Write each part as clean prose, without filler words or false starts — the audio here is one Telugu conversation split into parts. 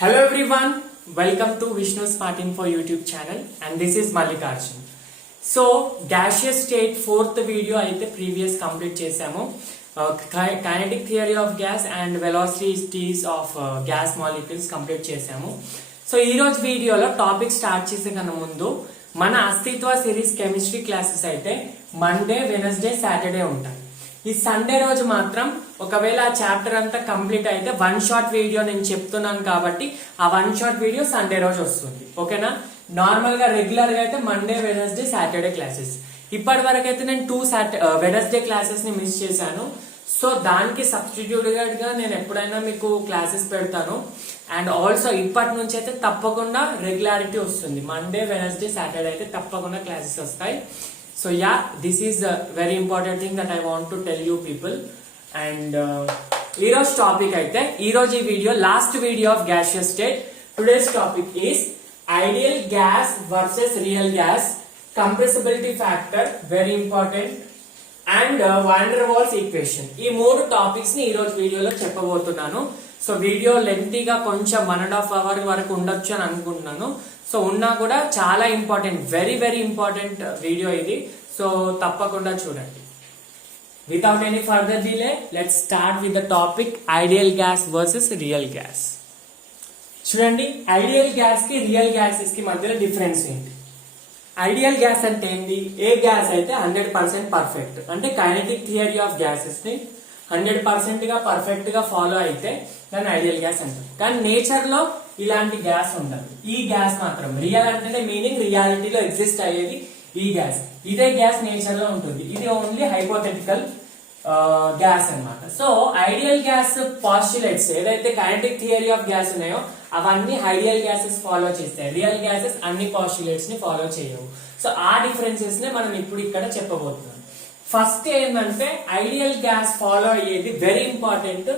Hello everyone, welcome to Vishnu Smart Info YouTube channel and this is Mallikarjun. So gaseous state fourth video అయితే previous complete చేసాము. Kinetic theory of gas and velocities of gas molecules complete చేసాము. సో ఈ రోజు వీడియోలో టాపిక్ స్టార్ట్ చేసే కన్నా ముందు మన అస్తిత్వ సిరీస్ కెమిస్ట్రీ క్లాసెస్ అయితే మండే, వెనస్డే, సాటర్డే ఉంటాయి. ఈ సండే రోజు మాత్రం ఒకవేళ ఆ చాప్టర్ అంతా కంప్లీట్ అయితే వన్ షాట్ వీడియో నేను చెప్తున్నాను కాబట్టి ఆ వన్ షాట్ వీడియో సండే రోజు వస్తుంది. ఓకేనా? నార్మల్ గా రెగ్యులర్ గా అయితే మండే, వెనస్డే, సాటర్డే క్లాసెస్. ఇప్పటి వరకు అయితే నేను వెనస్డే క్లాసెస్ ని మిస్ చేశాను. సో దానికి సబ్స్టిట్యూట్ గా నేను ఎప్పుడైనా మీకు క్లాసెస్ పెడతాను. అండ్ ఆల్సో ఇప్పటి నుంచి అయితే తప్పకుండా రెగ్యులారిటీ వస్తుంది. మండే, వెనస్డే, సాటర్డే అయితే తప్పకుండా క్లాసెస్ వస్తాయి. So yeah, this is a very important thing that I want to tell you people. And ఈ రోజు టాపిక్ అయితే ఈ రోజు ఈ video last video of gaseous state. Today's topic is ideal gas versus real gas, compressibility factor, very important, and van der Waals equation. ఈ మూడు టాపిక్స్ ని ఈ రోజు వీడియోలో చెప్పబోతున్నాను. సో వీడియో లెంతీగా కొంచెం 1.5 hours వరకు ఉండొచ్చు అని అనుకుంటున్నాను. సో ఉన్నా కూడా చాలా important, very very important video ఇది. సో తప్పకుండా చూడండి. Without any further delay let's start with the topic ideal gas versus real gas. చూడండి, ఐడియల్ గ్యాస్ కి రియల్ గ్యాసెస్ కి మధ్యలో డిఫరెన్స్ ఏంటి? ఐడియల్ గ్యాస్ అంటే ఏంటి? ఏ గ్యాస్ అయితే 100% పర్ఫెక్ట్, అంటే కైనెటిక్ థియరీ ఆఫ్ గ్యాసెస్ ని 100% గా పర్ఫెక్ట్ గా ఫాలో అయితే దాన్ని ఐడియల్ గ్యాస్ అంటారు. కానీ నేచర్ లో ఇలాంటి గ్యాస్ ఉండదు. ఈ గ్యాస్ మాత్రం రియల్ అంటే మీనింగ్ రియాలిటీలో ఎగ్జిస్ట్ అయ్యేది ఈ గ్యాస్. ఇదే గ్యాస్ నేచర్ లో ఉంటుంది. ఇది ఓన్లీ హైపోథెటికల్ గ్యాస్ అన్నమాట. సో ఐడియల్ గ్యాస్ పాస్టులేట్స్ ఏదైతే కైనెటిక్ థియరీ ఆఫ్ గ్యాస్ ఉన్నాయో అవన్నీ ఐడియల్ గ్యాసెస్ ఫాలో చేస్తాయి. రియల్ గ్యాసెస్ అన్ని పాస్టులేట్స్ ని ఫాలో చేయవు. సో ఆ డిఫరెన్సెస్ నే మనం ఇప్పుడు ఇక్కడ చెప్పబోతున్నాం. ఫస్ట్ ఏంటంటే ఐడియల్ గ్యాస్ ఫాలో అయ్యేది very important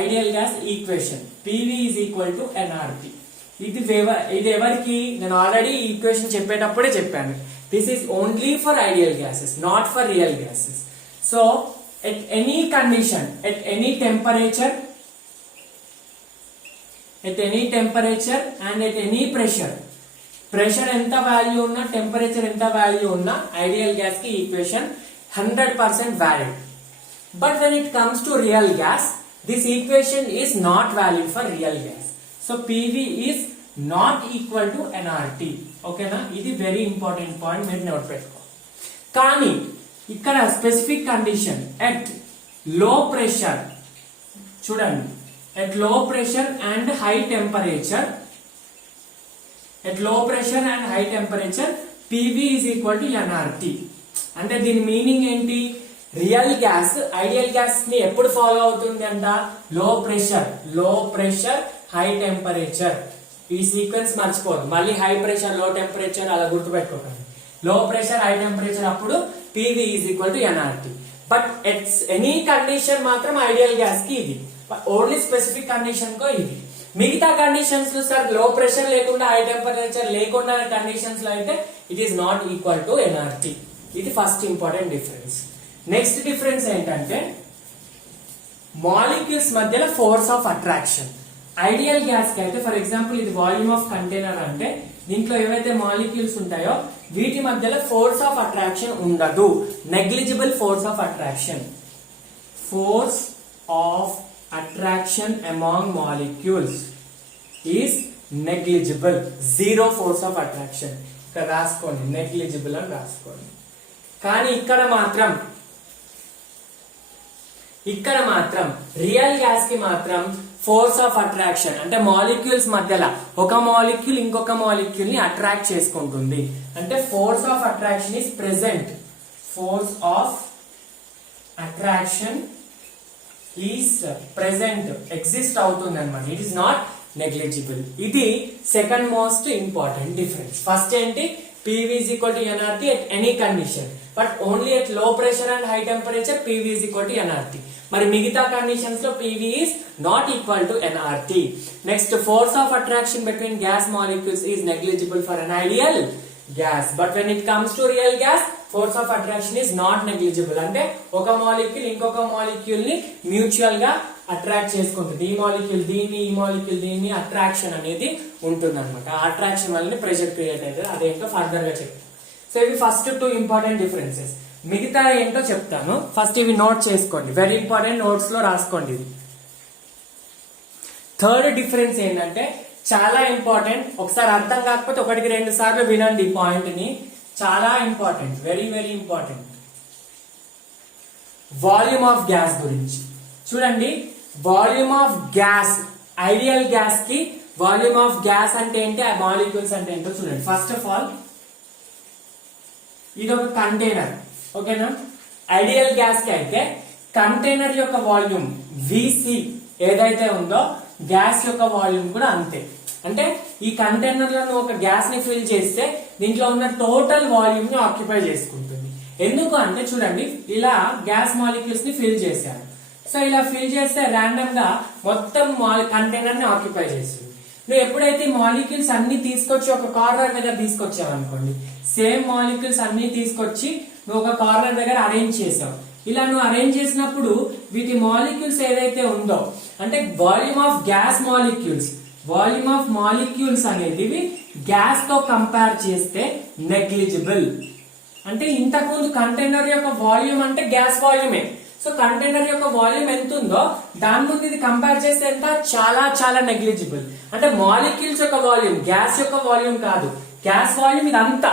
ideal gas equation, PV is equal to nRT. ఇది ఎవరికి నేను ఆల్రెడీ ఈక్వేషన్ చెప్పేటప్పుడే చెప్పాను. This is only for ideal gases, not for real gases. So at any condition, at any temperature and at any pressure ఎంత వాల్యూ ఉన్నా, టెంపరేచర్ ఎంత వాల్యూ ఉన్నా ఐడియల్ గ్యాస్ కి equation 100% valid. But when it comes to real gas, this equation is not valid for real gas. So PV is not equal to nRT. Okay na? This is very important point. మీరు నోట్ పెట్టుకో. కానీ ఇక్కడ specific condition at low pressure, చూడండి, at low pressure and high temperature, PV is equal to nRT. అంటే దీని మీనింగ్ ఏంటి? రియల్ గ్యాస్ ఐడియల్ గ్యాస్ ని ఎప్పుడు ఫాలో అవుతుంది అంట? Low pressure high temperature. ఈ సీక్వెన్స్ మర్చిపోదు. మళ్ళీ హై ప్రెషర్ లో టెంపరేచర్ అలా గుర్తుపెట్టుకోకండి. లో ప్రెషర్ హై టెంపరేచర్ అప్పుడు PV is equal to nRT. But at any condition మాత్రం ఐడియల్ గ్యాస్ కి ఇది, ఓన్లీ స్పెసిఫిక్ కండిషన్ కో ఇది. మిగతా కండిషన్స్ లో సార్ లో ప్రెషర్ లేకుండా హై టెంపరేచర్ లేకుండా కండిషన్స్ లో అయితే it is not equal to nRT. ఇది first important difference. Next difference ఏంటంటే మాలిక్యూల్స్ మధ్యలో force of attraction. Ideal gas కి అయితే ఫర్ ఎగ్జాంపుల్ ఇది వాల్యూమ్ ఆఫ్ కంటైనర్ అంటే దీంట్లో ఏవైతే మాలిక్యూల్స్ ఉంటాయో వీటి మధ్యలో ఫోర్స్ ఆఫ్ అట్రాక్షన్ ఉండదు. Negligible force of attraction among molecules is negligible. Zero force of attraction. ఇక్కడ రాసుకోండి, నెగ్లిజిబుల్ అని రాసుకోండి. కానీ ఇక్కడ మాత్రం రియల్ గ్యాస్ కి మాత్రం ఫోర్స్ ఆఫ్ అట్రాక్షన్ అంటే మాలిక్యూల్స్ మధ్యలో ఒక మాలిక్యూల్ ఇంకొక మాలిక్యూల్ ని అట్రాక్ట్ చేసుకుంటుంది. అంటే force of attraction is present. Exist అవుతుంది అనమాట. It is not negligible. ఇది second most important difference. First ఏంటి? PV is equal to nRT at any condition, but only at low pressure and high temperature PV is equal to nRT. మరి మిగతా కండిషన్స్ లో PV is not equal to nRT. Next, force of attraction between gas molecules is negligible for an ideal gas, but when it comes to real gas, force of attraction is not negligible. అంటే ఒక మాలిక్యూల్ ఇంకొక మాలిక్యూల్ ని మ్యూచువల్ గా అట్రాక్ట్ చేసుకుంటుంది. ఈ మాలిక్యూల్ దీన్ని, ఈ మాలిక్యూల్ దీన్ని అట్రాక్షన్ అనేది ఉంటుంది అనమాట. ఆ అట్రాక్షన్ వల్ల ప్రెషర్ క్రియేట్ అవుతుంది. అదేంటో ఫర్దర్ గా చెప్తాను. సో ఇవి ఫస్ట్ 2 ఇంపార్టెంట్ డిఫరెన్సెస్. మిగతా ఏంటో చెప్తాను. ఫస్ట్ ఇవి నోట్ చేసుకోండి, వెరీ ఇంపార్టెంట్, నోట్స్ లో రాసుకోండి. ఇది థర్డ్ డిఫరెన్స్ ఏంటంటే చాలా ఇంపార్టెంట్. ఒకసారి అర్థం కాకపోతే 1-2 సార్లు వినండి ఈ పాయింట్ ని. చాలా important, very very important. Volume of gas గురించి చూడండి. Volume of gas, ideal gas కి వాల్యూమ్ ఆఫ్ గ్యాస్ అంటే ఏంటి, ఆ మాలిక్యూల్స్ అంటే ఏంటో చూడండి. ఫస్ట్ ఆఫ్ ఆల్ ఇది ఒక కంటైనర్, ఓకేనా. ఐడియల్ గ్యాస్ కి అయితే కంటైనర్ యొక్క వాల్యూమ్ VC ఏదైతే ఉందో గ్యాస్ యొక్క వాల్యూమ్ కూడా అంతే. అంటే ఈ కంటైనర్ లో నువ్వు ఒక గ్యాస్ ని ఫిల్ చేస్తే దీంట్లో ఉన్న టోటల్ వాల్యూమ్ ని ఆక్యుపై చేసుకుంటుంది. ఎందుకు అంటే చూడండి, ఇలా గ్యాస్ మాలిక్యూల్స్ ని ఫిల్ చేశారు. సో ఇలా ఫిల్ చేస్తే ర్యాండమ్ గా మొత్తం కంటైనర్ ని ఆక్యుపై చేస్తుంది. నువ్వు ఎప్పుడైతే మాలిక్యూల్స్ అన్ని తీసుకొచ్చి ఒక కార్నర్ దగ్గర తీసుకొచ్చావు అనుకోండి, సేమ్ మాలిక్యూల్స్ అన్ని తీసుకొచ్చి నువ్వు ఒక కార్నర్ దగ్గర అరేంజ్ చేసావు. ఇలా నువ్వు అరేంజ్ చేసినప్పుడు వీటి మాలిక్యూల్స్ ఏదైతే ఉందో, అంటే volume of gas molecules, volume of molecules అనేది గ్యాస్ తో కంపేర్ చేస్తే నెగ్లిజిబుల్. అంటే ఇంతకుముందు కంటైనర్ యొక్క వాల్యూమ్ అంటే గ్యాస్ వాల్యూమే. సో కంటైనర్ యొక్క వాల్యూమ్ ఎంత ఉందో దాని ముందు ఇది కంపేర్ చేస్తే ఎంత, చాలా చాలా నెగ్లిజిబుల్. అంటే మాలిక్యూల్స్ యొక్క వాల్యూమ్, గ్యాస్ యొక్క వాల్యూమ్ కాదు, గ్యాస్ వాల్యూమ్ ఇదంతా,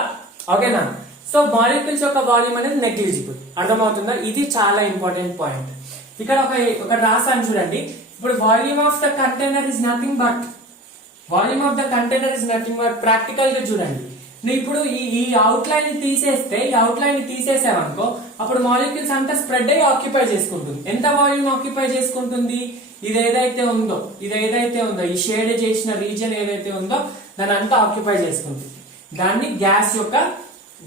ఓకేనా. సో మాలిక్యూల్స్ యొక్క వాల్యూమ్ అనేది నెగ్లిజిబుల్. అర్థమవుతుందా? ఇది చాలా ఇంపార్టెంట్ పాయింట్. ఇక్కడ ఒక రాసాను చూడండి. ఇప్పుడు volume of the container is nothing but, volume of the container is nothing but, practical గా చూడండి. నువ్వు ఇప్పుడు ఈ అవుట్ లైన్ ని తీసేస్తే, ఈ అవుట్ లైన్ ని తీసేసావనుకో, అప్పుడు మాలిక్యూల్స్ అంతా స్ప్రెడ్ అయ్యి ఆక్యుపై చేసుకుంటుంది. ఎంత వాల్యూమ్ ఆక్యుపై చేసుకుంటుంది? ఇది ఏదైతే ఉందో ఈ షేడ్ చేసిన రీజియన్ ఏదైతే ఉందో దాని అంతా ఆక్యుపై చేసుకుంటుంది. దాన్ని గ్యాస్ యొక్క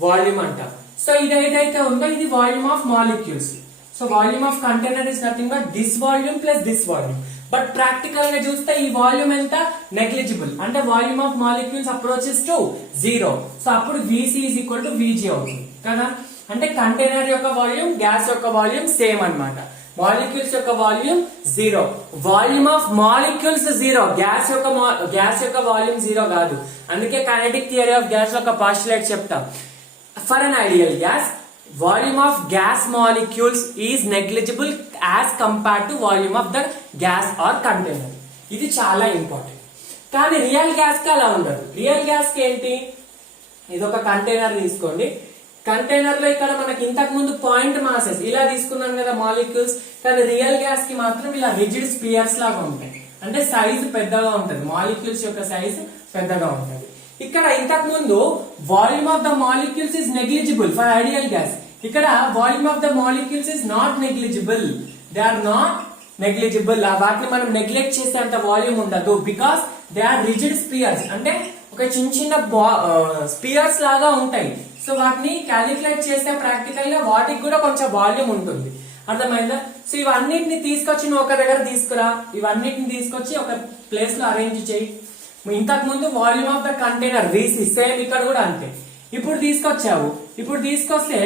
వాల్యూమ్ అంటాం. సో ఇది ఏదైతే ఉందో ఇది volume of molecules. So volume of container is nothing but this volume plus this volume. But practical గా చూస్తే ఈ వాల్యూమ్ ఎంత, నెగ్లిజిబుల్. అంటే volume of molecules approaches to 0. So అప్పుడు VC is equal to VG అవుతుంది కదా. అంటే కంటైనర్ యొక్క వాల్యూమ్, గ్యాస్ యొక్క వాల్యూమ్ సేమ్ అన్నమాట. మాలిక్యూల్స్ యొక్క volume 0, volume of molecules 0, gas యొక్క వాల్యూమ్ 0 కాదు. అందుకే కైనెటిక్ థియరీ ఆఫ్ గ్యాస్ యొక్క పాస్టులేట్ చెప్తాం. For an ideal gas, volume of gas molecules is negligible as compared to volume of the gas or container. ఇది చాలా ఇంపార్టెంట్. కానీ రియల్ గ్యాస్ కి అలా ఉండదు. రియల్ గ్యాస్ కి ఏంటి, ఇది ఒక కంటైనర్ తీసుకోండి. కంటైనర్ లో ఇక్కడ మనకి ఇంతకు ముందు పాయింట్ మాసెస్ ఇలా తీసుకున్నాం కదా మాలిక్యూల్స్. కానీ రియల్ గ్యాస్ కి మాత్రం ఇలా రిజిడ్ స్పియర్స్ లాగా ఉంటాయి. అంటే సైజ్ పెద్దగా ఉంటది, మాలిక్యూల్స్ యొక్క సైజ్ పెద్దగా ఉంటది. ఇక్కడ ఇంతకు ముందు volume of the molecules is negligible for ideal gas. ఇక్కడ volume of the molecules is not negligible, they are not negligible. వాటిని మనం నెగ్లెక్ట్ చేసే అంత వాల్యూమ్ ఉండదు. Because they are rigid spheres, అంటే ఒక చిన్న స్పియర్స్ లాగా ఉంటాయి. సో వాటిని క్యాలిక్యులేట్ చేస్తే ప్రాక్టికల్ గా వాటికి కూడా కొంచెం వాల్యూమ్ ఉంటుంది. అర్థమైందా? సో ఇవన్నిటిని తీసుకొచ్చి నువ్వు ఒక దగ్గర తీసుకురా, ఇవన్నిటిని తీసుకొచ్చి ఒక ప్లేస్ లో అరేంజ్ చేయి. ఇంతకు ముందు volume of the container VC same, ఇక్కడ కూడా అంతే. ఇప్పుడు తీసుకొచ్చావు, ఇప్పుడు తీసుకొస్తే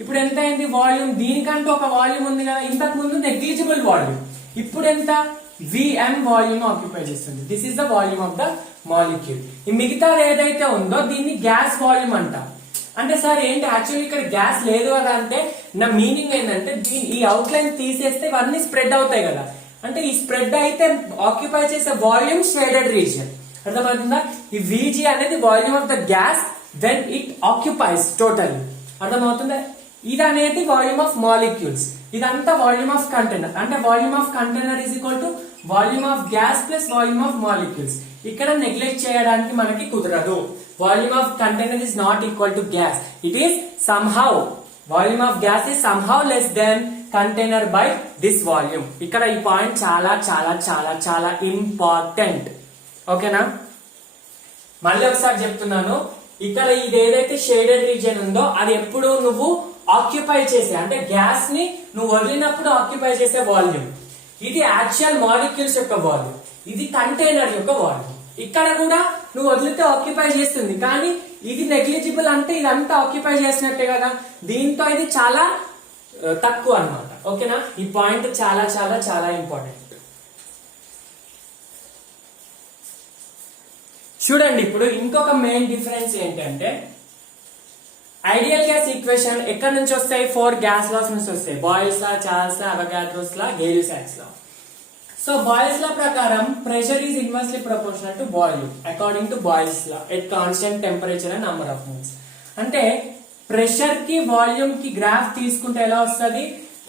ఇప్పుడు ఎంత అయింది వాల్యూమ్, దీనికంటూ ఒక వాల్యూమ్ ఉంది కదా. ఇంతకు ముందు నెగ్లిజిబుల్ వాల్యూమ్, ఇప్పుడు ఎంత, Vm వాల్యూమ్ ఆక్యుపై చేస్తుంది. This is the volume of the molecule. ఈ మిగతాది ఏదైతే ఉందో దీన్ని గ్యాస్ వాల్యూమ్ అంటాం. అంటే సార్ ఏంటి యాక్చువల్లీ ఇక్కడ గ్యాస్ లేదు కదా అంటే, నా మీనింగ్ ఏంటంటే ఈ అవుట్ లైన్ తీసేస్తే ఇవన్నీ స్ప్రెడ్ అవుతాయి కదా. అంటే ఈ స్ప్రెడ్ అయితే ఆక్యుపై చేసే వాల్యూమ్ షేడెడ్ రీజియన్. అర్థమవుతుందా? ఈ VG అనేది volume of the gas when it occupies total. అర్థమవుతుందా? ఇది అనేది వాల్యూమ్ ఆఫ్ మాలిక్యూల్స్, ఇదంతా వాల్యూమ్ ఆఫ్ కంటైనర్. అంటే volume of container is equal to volume of gas plus volume of molecules. ఇక్కడ నెగ్లెక్ట్ చేయడానికి మనకి కుదరదు. Volume of container is not equal to gas, it is somehow, volume of gas is somehow less than container by this volume. ఇక్కడ ఈ పాయింట్ చాలా చాలా చాలా చాలా ఇంపార్టెంట్. ఓకేనా? మళ్ళీ ఒకసారి చెప్తున్నాను, ఇక్కడ ఇది ఏదైతే షేడెడ్ రీజియన్ ఉందో అది ఎప్పుడు నువ్వు ఆక్యుపై చేసే, అంటే గ్యాస్ ని నువ్వు వదిలినప్పుడు ఆక్యుపై చేసే వాల్యూమ్. ఇది యాక్చువల్ మాలిక్యూల్స్ యొక్క వాల్యూమ్, ఇది కంటైనర్ యొక్క వాల్యూమ్. ఇక్కడ కూడా నువ్వు వదిలితే ఆక్యుపై చేస్తుంది, కానీ ఇది నెగ్లిజిబుల్, అంటే ఇదంతా ఆక్యుపై చేసినట్టే కదా. దీంతో ఇది చాలా తక్కువ అన్నమాట. ఓకేనా? ఈ పాయింట్ చాలా చాలా చాలా ఇంపార్టెంట్. చూడండి ఇప్పుడు ఇంకొక మెయిన్ డిఫరెన్స్ ఏంటంటే ఐడియల్ గ్యాస్ ఈక్వేషన్ ఎక్కడి నుంచి వస్తాయి? 4 గ్యాస్ లాస్ నుంచి వస్తాయి. బాయిల్స్ లా, చార్ల్స్ లా, అవగాడ్రోస్ లా, గేలీ-సాక్స్ లా. సో బాయిల్స్ లా ప్రకారం pressure is inversely proportional to volume according to boils law at constant temperature and number of moles. అంటే ప్రెషర్ కి వాల్యూమ్ కి గ్రాఫ్ తీసుకుంటే ఎలా వస్తుంది?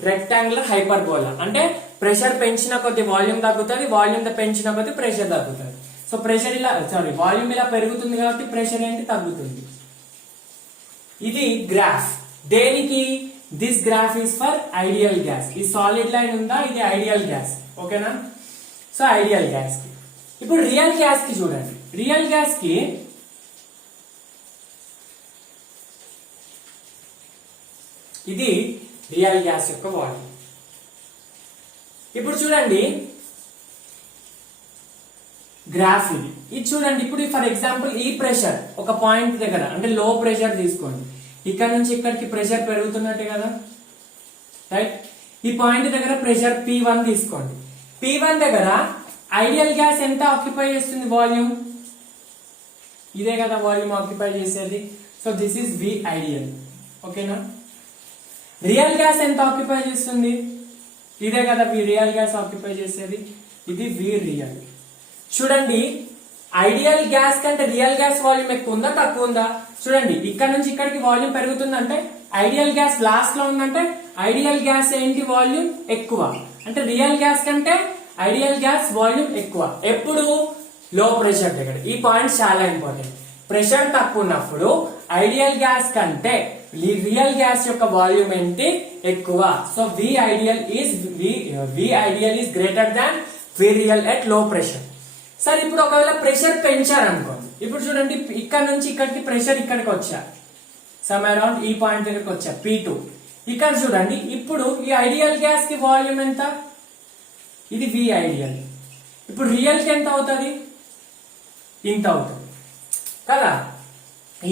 Rectangular hyperbola. అంటే ప్రెషర్ పెంచిన కొద్ది వాల్యూమ్ తగ్గుతుంది, వాల్యూమ్ పెంచిన కొద్ది ప్రెషర్ తగ్గుతుంది. సో ప్రెషర్ ఇలా వాల్యూమ్ ఇలా పెరుగుతుంది కాబట్టి ప్రెషర్ ఏంటి? తగ్గుతుంది. ఇది గ్రాఫ్. దేనికి? This graph is for ideal gas. ఈ సాలిడ్ లైన్ ఉందా? ఇది ఐడియల్ గ్యాస్. ఓకేనా? సో ఐడియల్ గ్యాస్ కి. ఇప్పుడు రియల్ గ్యాస్ కి చూడండి. రియల్ గ్యాస్ కి ఇది రియల్ గ్యాస్ యొక్క వాల్యూమ్. ఇప్పుడు చూడండి గ్రాఫ్ ఇది చూడండి. ఇప్పుడు ఫర్ ఎగ్జాంపుల్ ఈ ప్రెషర్ ఒక పాయింట్ దగ్గర అంటే లో ప్రెషర్ తీసుకోండి. ఇక్కడ నుంచి ఇక్కడికి ప్రెషర్ పెరుగుతున్నట్టే కదా, రైట్? ఈ పాయింట్ దగ్గర ప్రెషర్ P1 తీసుకోండి. P1 దగ్గర ఐడియల్ గ్యాస్ ఎంత ఆక్యుపై చేస్తుంది? వాల్యూమ్ ఇదే కదా వాల్యూమ్ ఆక్యుపై చేసేది. So this is V ideal. ఓకేనా? రియల్ గ్యాస్ ఎంత ఆక్యుపై చేస్తుంది? ఇదే కదా రియల్ గ్యాస్ ఆక్యుపై చేసేది. ఇది V రియల్. చూడండి ఐడియల్ గ్యాస్ కంటే రియల్ గ్యాస్ వాల్యూమ్ ఎక్కువ ఉందా తక్కువ ఉందా? చూడండి ఇక్కడ నుంచి ఇక్కడికి వాల్యూమ్ పెరుగుతుందంటే ఐడియల్ గ్యాస్ లాస్ట్ లో ఉందంటే ఐడియల్ గ్యాస్ ఏంటి? వాల్యూమ్ ఎక్కువ. అంటే రియల్ గ్యాస్ కంటే ఐడియల్ గ్యాస్ వాల్యూమ్ ఎక్కువ. ఎప్పుడు? లో ప్రెషర్ దగ్గర. ఈ పాయింట్ చాలా ఇంపార్టెంట్. ప్రెషర్ తక్కువ ఉన్నప్పుడు ఐడియల్ గ్యాస్ కంటే రియల్ గ్యాస్ యొక్క వాల్యూమ్ ఏంటి? ఎక్కువ. So V ideal is greater than V real at low pressure. సరే ఇప్పుడు ఒకవేళ ప్రెషర్ పెంచారనుకోండి. ఇప్పుడు చూడండి ఇక్కడ నుంచి ఇక్కడికి ప్రెషర్ ఇక్కడికి వచ్చా, సమ్ అరౌండ్ ఈ పాయింట్ దగ్గరికి వచ్చా P2. ఇక్కడ చూడండి ఇప్పుడు ఈ ఐడియల్ గ్యాస్ కి వాల్యూమ్ ఎంత? ఇది V ఐడియల్. ఇప్పుడు రియల్ కి ఎంత అవుతుంది? ఇంత అవుతుంది కదా.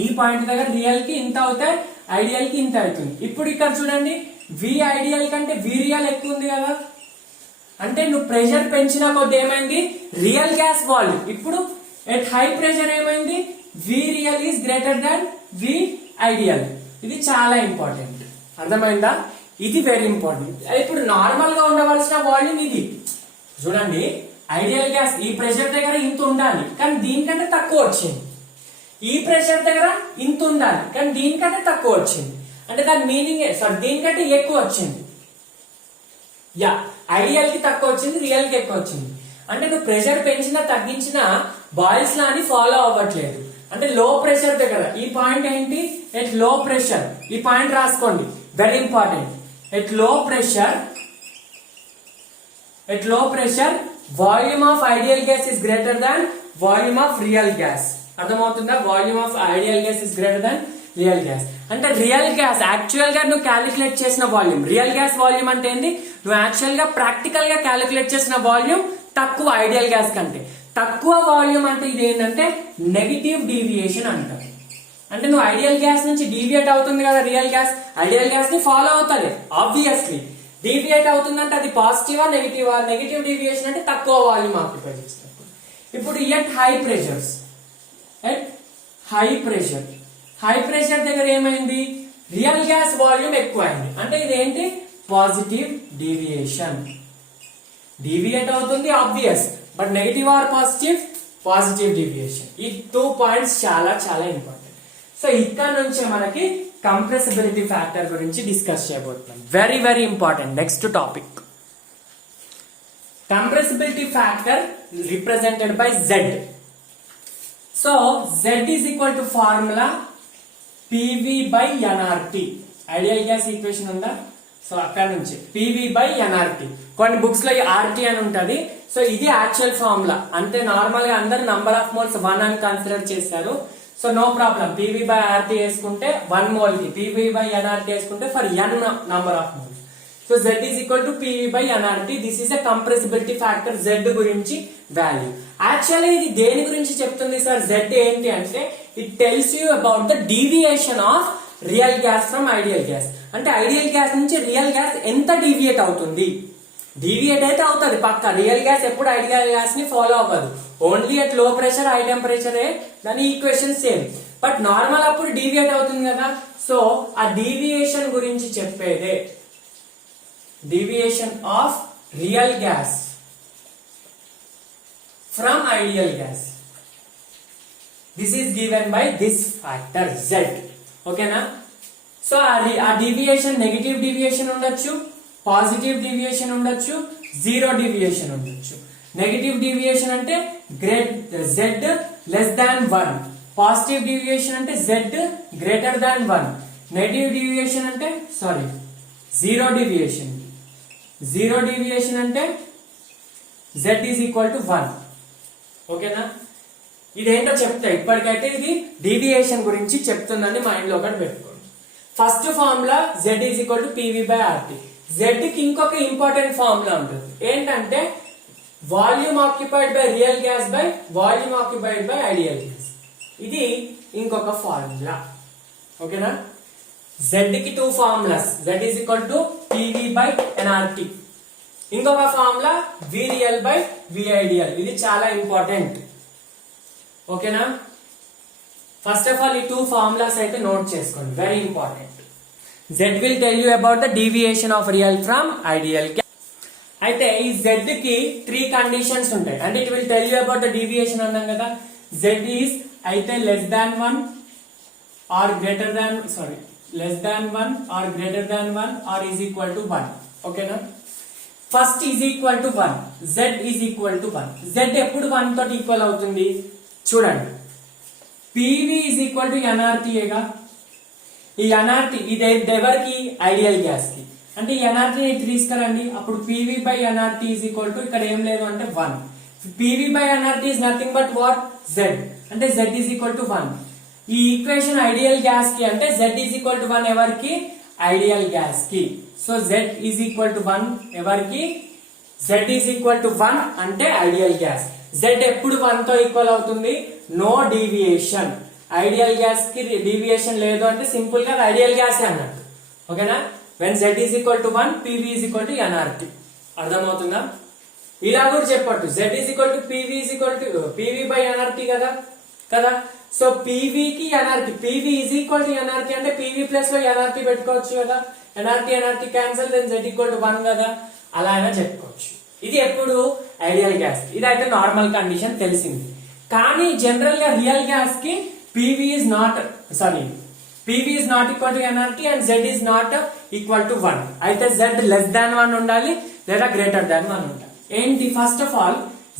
ఈ పాయింట్ దగ్గర రియల్ కి ఇంత అవుతాయి, ఐడియల్ కి ఇంత అవుతుంది. ఇప్పుడు ఇక్కడ చూడండి V ఐడియల్ కంటే V రియల్ ఎక్కువ ఉంది కదా. అంటే నువ్వు ప్రెషర్ పెంచిన కొద్ది ఏమైంది? రియల్ గ్యాస్ వాల్యూమ్ ఇప్పుడు ఎట్ హై ప్రెషర్ ఏమైంది? V real is greater than V ideal. ఇది చాలా ఇంపార్టెంట్. అర్థమైందా? ఇది వెరీ ఇంపార్టెంట్. ఇప్పుడు నార్మల్ గా ఉండవలసిన వాల్యూమ్ ఇది. చూడండి ఐడియల్ గ్యాస్ ఈ ప్రెషర్ దగ్గర ఇంత ఉండాలి కానీ దీనికంటే తక్కువ వచ్చింది. ఈ ప్రెషర్ దగ్గర ఇంత ఉండాలి కానీ దీనికంటే తక్కువ వచ్చింది. అంటే దాని మీనింగ్ దీనికంటే ఎక్కువ వచ్చింది. యా, ఐడియల్ కి తక్కువ వచ్చింది, రియల్ కి ఎక్కువ వచ్చింది. అంటే నువ్వు ప్రెషర్ పెంచినా తగ్గించినా బాయిల్స్ లా అని ఫాలో అవ్వట్లేదు. అంటే లో ప్రెషర్ దగ్గర ఈ పాయింట్ ఏంటి? At low pressure. ఈ పాయింట్ రాసుకోండి, very important. At low pressure volume of ideal gas is greater than volume of real gas. అర్థమవుతుందా? Volume of ideal gas is greater than real gas. అంటే రియల్ గ్యాస్ యాక్చువల్ గా నువ్వు క్యాలిక్యులేట్ చేసిన వాల్యూమ్. రియల్ గ్యాస్ వాల్యూమ్ అంటే ఏంది? నువ్వు యాక్చువల్ గా ప్రాక్టికల్ గా క్యాలిక్యులేట్ చేసిన వాల్యూమ్ తక్కువ ఐడియల్ గ్యాస్ కంటే. తక్కువ వాల్యూమ్ అంటే ఇది ఏంటంటే నెగిటివ్ డీవియేషన్ అంటారు. అంటే నువ్వు ఐడియల్ గ్యాస్ నుంచి డీవియేట్ అవుతుంది కదా రియల్ గ్యాస్, ఐడియల్ గ్యాస్ ని ఫాలో అవుతుంది ఆబ్వియస్లీ. డీవియేట్ అవుతుందంటే అది పాజిటివా నెగిటివా? నెగిటివ్ డీవియేషన్ అంటే తక్కువ వాల్యూమ్ ఆక్యుపై చేసినప్పుడు. ఇప్పుడు ఎట్ హై ప్రెషర్ దగ్గర ఏమైంది? రియల్ గ్యాస్ వాల్యూమ్ ఎక్కువ అయింది. అంటే ఇదేంటి? Positive deviation. డీవియేట్ అవుతుంది obvious, but negative or positive deviation. ఈ 2 పాయింట్స్ చాలా చాలా ఇంపార్టెంట్. సో ఇక్కడ నుంచి మనకి కంప్రెసిబిలిటీ ఫ్యాక్టర్ గురించి డిస్కస్ చేయబోతున్నాం. Very very important. Next topic, compressibility factor represented by Z. So Z is equal to formula PV by nRT. Ideal gas equation ఉందా? సో అక్కడ నుంచి PV by nRT. కొన్ని బుక్స్ లో RT అని ఉంటది. సో ఇది యాక్చువల్ ఫార్ములా. అంటే నార్మల్ గా అందరు నంబర్ ఆఫ్ మోల్స్ 1 అని కన్సిడర్ చేస్తారు. So no problem. PV by RT వేసుకుంటే 1 మోల్ కి, PV by nRT వేసుకుంటే for n number of moles. So Z is equal to PV by nRT. This is a compressibility factor Z గురించి వాల్యూ. యాక్చువల్లీ ఇది దేని గురించి చెప్తుంది సార్? Z ఏంటి అంటే it tells you about the deviation of real gas from ideal gas. అంటే ఐడియల్ గ్యాస్ నుంచి రియల్ గ్యాస్ ఎంత డీవియేట్ అవుతుంది. డీవియేట్ అయితే అవుతుంది పక్క. రియల్ గ్యాస్ ఎప్పుడు ఐడియల్ గ్యాస్ ని ఫాలో అవ్వదు. ఓన్లీ అట్ లో ప్రెషర్ హై టెంపరేచరే దాని ఈక్వేషన్ సేమ్. బట్ నార్మల్ అప్పుడు డీవియేట్ అవుతుంది కదా. సో ఆ డీవియేషన్ గురించి చెప్పేదే deviation of real gas from ideal gas. This is given by this factor Z. ఓకేనా. సో ఆ డీవియేషన్ నెగటివ్ డీవియేషన్ ఉండొచ్చు, పాజిటివ్ డీవియేషన్ ఉండొచ్చు, జీరో డీవియేషన్ ఉండొచ్చు. నెగటివ్ డీవియేషన్ అంటే Z less than 1, positive deviation అంటే Z greater than 1, negative deviation అంటే జీరో డీవియేషన్. జీరో డీవియేషన్ అంటే Z ఈజ్ ఈక్వల్ టు 1. ఓకేనా. ఇదేంటో చెప్తా. ఇప్పటికైతే ఇది డీవియేషన్ గురించి చెప్తుందని మైండ్ లో ఒకటి పెట్టుకోండి. First formula Z is equal to PV/RT. Z కి ఇంకొక ఇంపార్టెంట్ ఫార్ములా ఉంటుంది. ఏంటంటే volume occupied by real gas by volume occupied by ideal gas. ఇది ఇంకొక ఫార్ములా. ఓకేనా. Z కి two formulas. Z is equal to PV/nRT. ఇంకొక ఫార్ములా VReal బై VIdeal. ఇది చాలా ఇంపార్టెంట్. ఓకేనా. ఫస్ట్ ఆఫ్ ఆల్ ఈ టూ ఫార్ములాస్ అయితే నోట్ చేసుకోండి, very important. Z will tell you about the deviation of real from ideal gas. అయితే ఈ Z కి 3 కండిషన్స్ ఉంటాయి. అంటే it will tell you about the deviation అన్నాం కదా. Z ఈస్ అయితే less than 1 or greater than less than 1 or greater than 1 or is equal to 1. ఓకేనా. First is equal to 1, Z is equal to 1. Z ఎప్పుడు 1 తోటి ఈక్వల్ అవుతుంది చూడండి. PV ఈజ్ ఈక్వల్ టు NRTగా. ఈ NRT ఇది ఎవరికి ఐడియల్ గ్యాస్ కి. అంటే ఈ NRT ని తీసుకురండి. అప్పుడు PV/NRT ఈజ్ ఈక్వల్ టు ఇక్కడ ఏం లేదు అంటే 1. PV/NRT is nothing but what Z. అంటే Z ఈజ్ ఈక్వల్ టు 1. ఈ ఈక్వేషన్ ఐడియల్ గ్యాస్ కి అంటే Z ఈజ్ ఈక్వల్ టు 1 ఎవరికి ఐడియల్ గ్యాస్ కి. So Z is equal to 1 ఎవరికి Z ఈజ్ ఈక్వల్ టు 1 అంటే ఐడియల్ గ్యాస్. Z ఎప్పుడు 1 తో ఈక్వల్ అవుతుంది, నో డీవియేషన్. ఐడియల్ గ్యాస్ కి డీవియేషన్ లేదు అంటే సింపుల్ గా ఐడియల్ గ్యాస్ అన్నట్టు. ఓకేనా. When Z is equal to 1, PV is equal to NRT. అర్థమవుతుందా. ఇలా కూడా చెప్పట్టు Z is equal to PV is equal to PV/NRT కదా. సో PV కి NRT, PV is equal to NRT అంటే PV ప్లస్ లో NRT పెట్టుకోవచ్చు కదా. NRT cancel, then Z equal to 1 కదా. అలా అయినా చెప్పుకోవచ్చు. ఇది ఎప్పుడు ఐడియల్ గ్యాస్. ఇదైతే నార్మల్ కండిషన్ తెలిసింది. కానీ జనరల్ గా రియల్ గ్యాస్ కి PV is not equal to NRT and Z is not equal to 1. అయితే Z less than 1 ఉండాలి లేదా greater than 1 ఉండాలి. ఏంటి first of all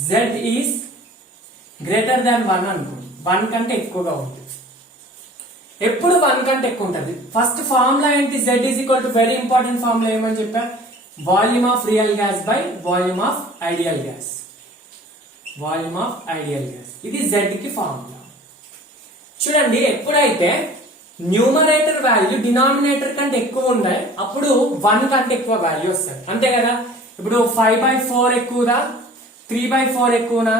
Z is greater than 1 అనుకోండి. 1 కంటే ఎక్కువగా ఉంటుంది. ఎప్పుడు 1 కంటే ఎక్కువ ఉంటుంది. ఫస్ట్ ఫార్ములా ఏంటి, Z is equal to very important formula ఏమని చెప్పా, volume of real gas by volume of ideal gas. Volume of ideal gas ఇది Z కి ఫార్ములా. చూడండి, ఎప్పుడైతే న్యూమరేటర్ వాల్యూ డినామినేటర్ కంటే ఎక్కువ ఉన్నాయి అప్పుడు 1 కంటే ఎక్కువ వాల్యూ వస్తుంది. అంతే కదా. ఇప్పుడు 5/4 ఎక్కువదా 3/4 ఎక్కువనా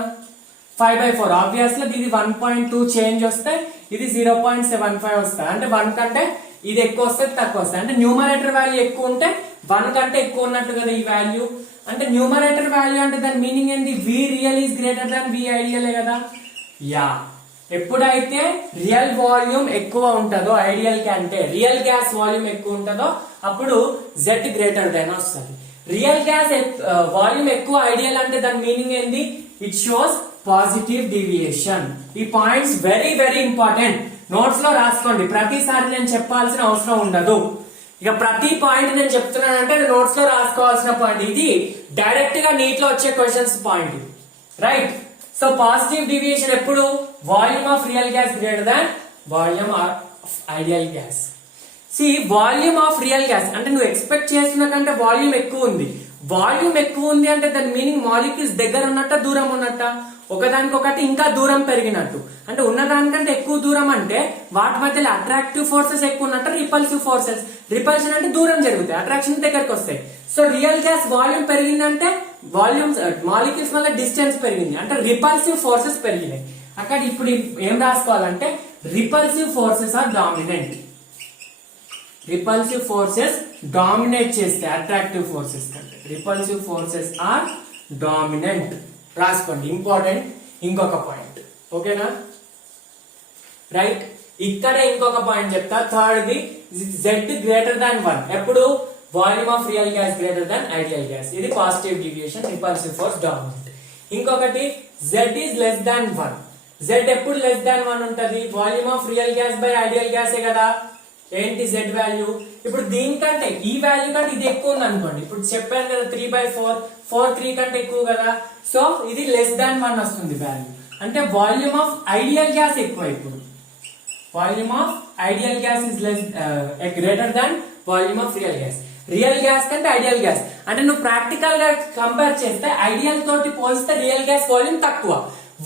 5/4. ఆబ్వియస్లీ ఇది 1.2 చేంజ్ వస్తే ఇది 0.75 వస్తుంది. అంటే 1 కంటే ఇది ఎక్కువ వస్తుంది తక్కువ వస్తుంది. అంటే న్యూమరేటర్ వాల్యూ ఎక్కువ ఉంటే 1 కంటే ఎక్కువ ఉన్నట్టు కదా ఈ వాల్యూ. అంటే న్యూమరేటర్ వాల్యూ అంటే దాని మీనింగ్ ఏంటి, VReal is greater than VIdeal కదా. యా, ఎప్పుడైతే రియల్ వాల్యూమ్ ఎక్కువ ఉంటుందో ఐడియల్ కంటే రియల్ గ్యాస్ వాల్యూమ్ ఎక్కువ ఉంటుందో అప్పుడు Z గ్రేటర్ దెన్ వస్తుంది. రియల్ గ్యాస్ వాల్యూమ్ ఎక్కువ ఐడియల్ అంటే దాని మీనింగ్ ఏంది, ఇట్ షోస్ పాజిటివ్ డీవియేషన్. ఈ points very very important. Notes లో రాసుకోండి. ప్రతిసారి నేను చెప్పాల్సిన అవసరం ఉండదు. ఇక ప్రతి పాయింట్ నేను చెప్తున్నానంటే నోట్స్ లో రాసుకోవాల్సిన పాయింట్. ఇది డైరెక్ట్ గా నీట్ లో వచ్చే questions point, right. So positive deviation ఎప్పుడు, volume of real gas greater than volume of ideal gas. సి వాల్యూమ్ ఆఫ్ రియల్ గ్యాస్ అంటే నువ్వు ఎక్స్పెక్ట్ చేస్తున్న కంటే వాల్యూమ్ ఎక్కువ ఉంది. వాల్యూమ్ ఎక్కువ ఉంది అంటే దాని మీనింగ్ మాలిక్యూల్స్ దగ్గర ఉన్నట్ట దూరం ఉన్నట్ట, ఒకదానికొకటి ఇంకా దూరం పెరిగినట్టు. అంటే ఉన్నదానికంటే ఎక్కువ దూరం అంటే వాటి మధ్యలో అట్రాక్టివ్ ఫోర్సెస్ ఎక్కువ ఉన్నట్టు, రిపల్సివ్ ఫోర్సెస్. రిపల్షన్ అంటే దూరం జరుగుతాయి, అట్రాక్షన్ దగ్గరకు వస్తాయి. సో రియల్ గ్యాస్ వాల్యూమ్ పెరిగిందంటే వాల్యూమ్ మాలిక్యూల్స్ వల్ల డిస్టెన్స్ పెరిగింది అంటే రిపల్సివ్ ఫోర్సెస్ పెరిగినాయి. అక్కడ ఇప్పుడు ఏం రాసుకోవాలంటే repulsive forces are dominant. Repulsive forces dominate చేస్తే అట్రాక్టివ్ ఫోర్సెస్ కంటే రిపల్సివ్ ఫోర్సెస్ ఆర్ డామినెంట్. రాసుకోండి, ఇంపార్టెంట్. ఇంకొక పాయింట్, ఓకేనా? రైట్. ఇక్కడ ఇంకొక పాయింట్ చెప్తా. థర్డ్, Z గ్రేటర్ దాన్ 1 ఎప్పుడు volume of real gas greater than ideal gas. ఇది positive deviation, repulsive force dominant. ఇంకొకటి Z is less than 1. Z ఎప్పుడు లెస్ దాన్ 1 ఉంటది? Volume of real gas by ideal గ్యాసే కదా. ఏంటి Z వాల్యూ? ఇప్పుడు దీనికంటే ఈ వాల్యూ కంటే ఇది ఎక్కువ ఉంది అనుకోండి. ఇప్పుడు చెప్పాను కదా 3/4, 4 3 కంటే ఎక్కువ కదా. సో ఇది లెస్ దాన్ 1 వస్తుంది వాల్యూ. అంటే వాల్యూమ్ ఆఫ్ ఐడియల్ గ్యాస్ ఎక్కువ. ఇప్పుడు volume of ideal gas is less greater than volume of real gas. Real gas కంటే ఐడియల్ గ్యాస్ అంటే నువ్వు ప్రాక్టికల్ గా కంపేర్ చేస్తే ఐడియల్ తోటి పోలిస్తే రియల్ గ్యాస్ వాల్యూమ్ తక్కువ.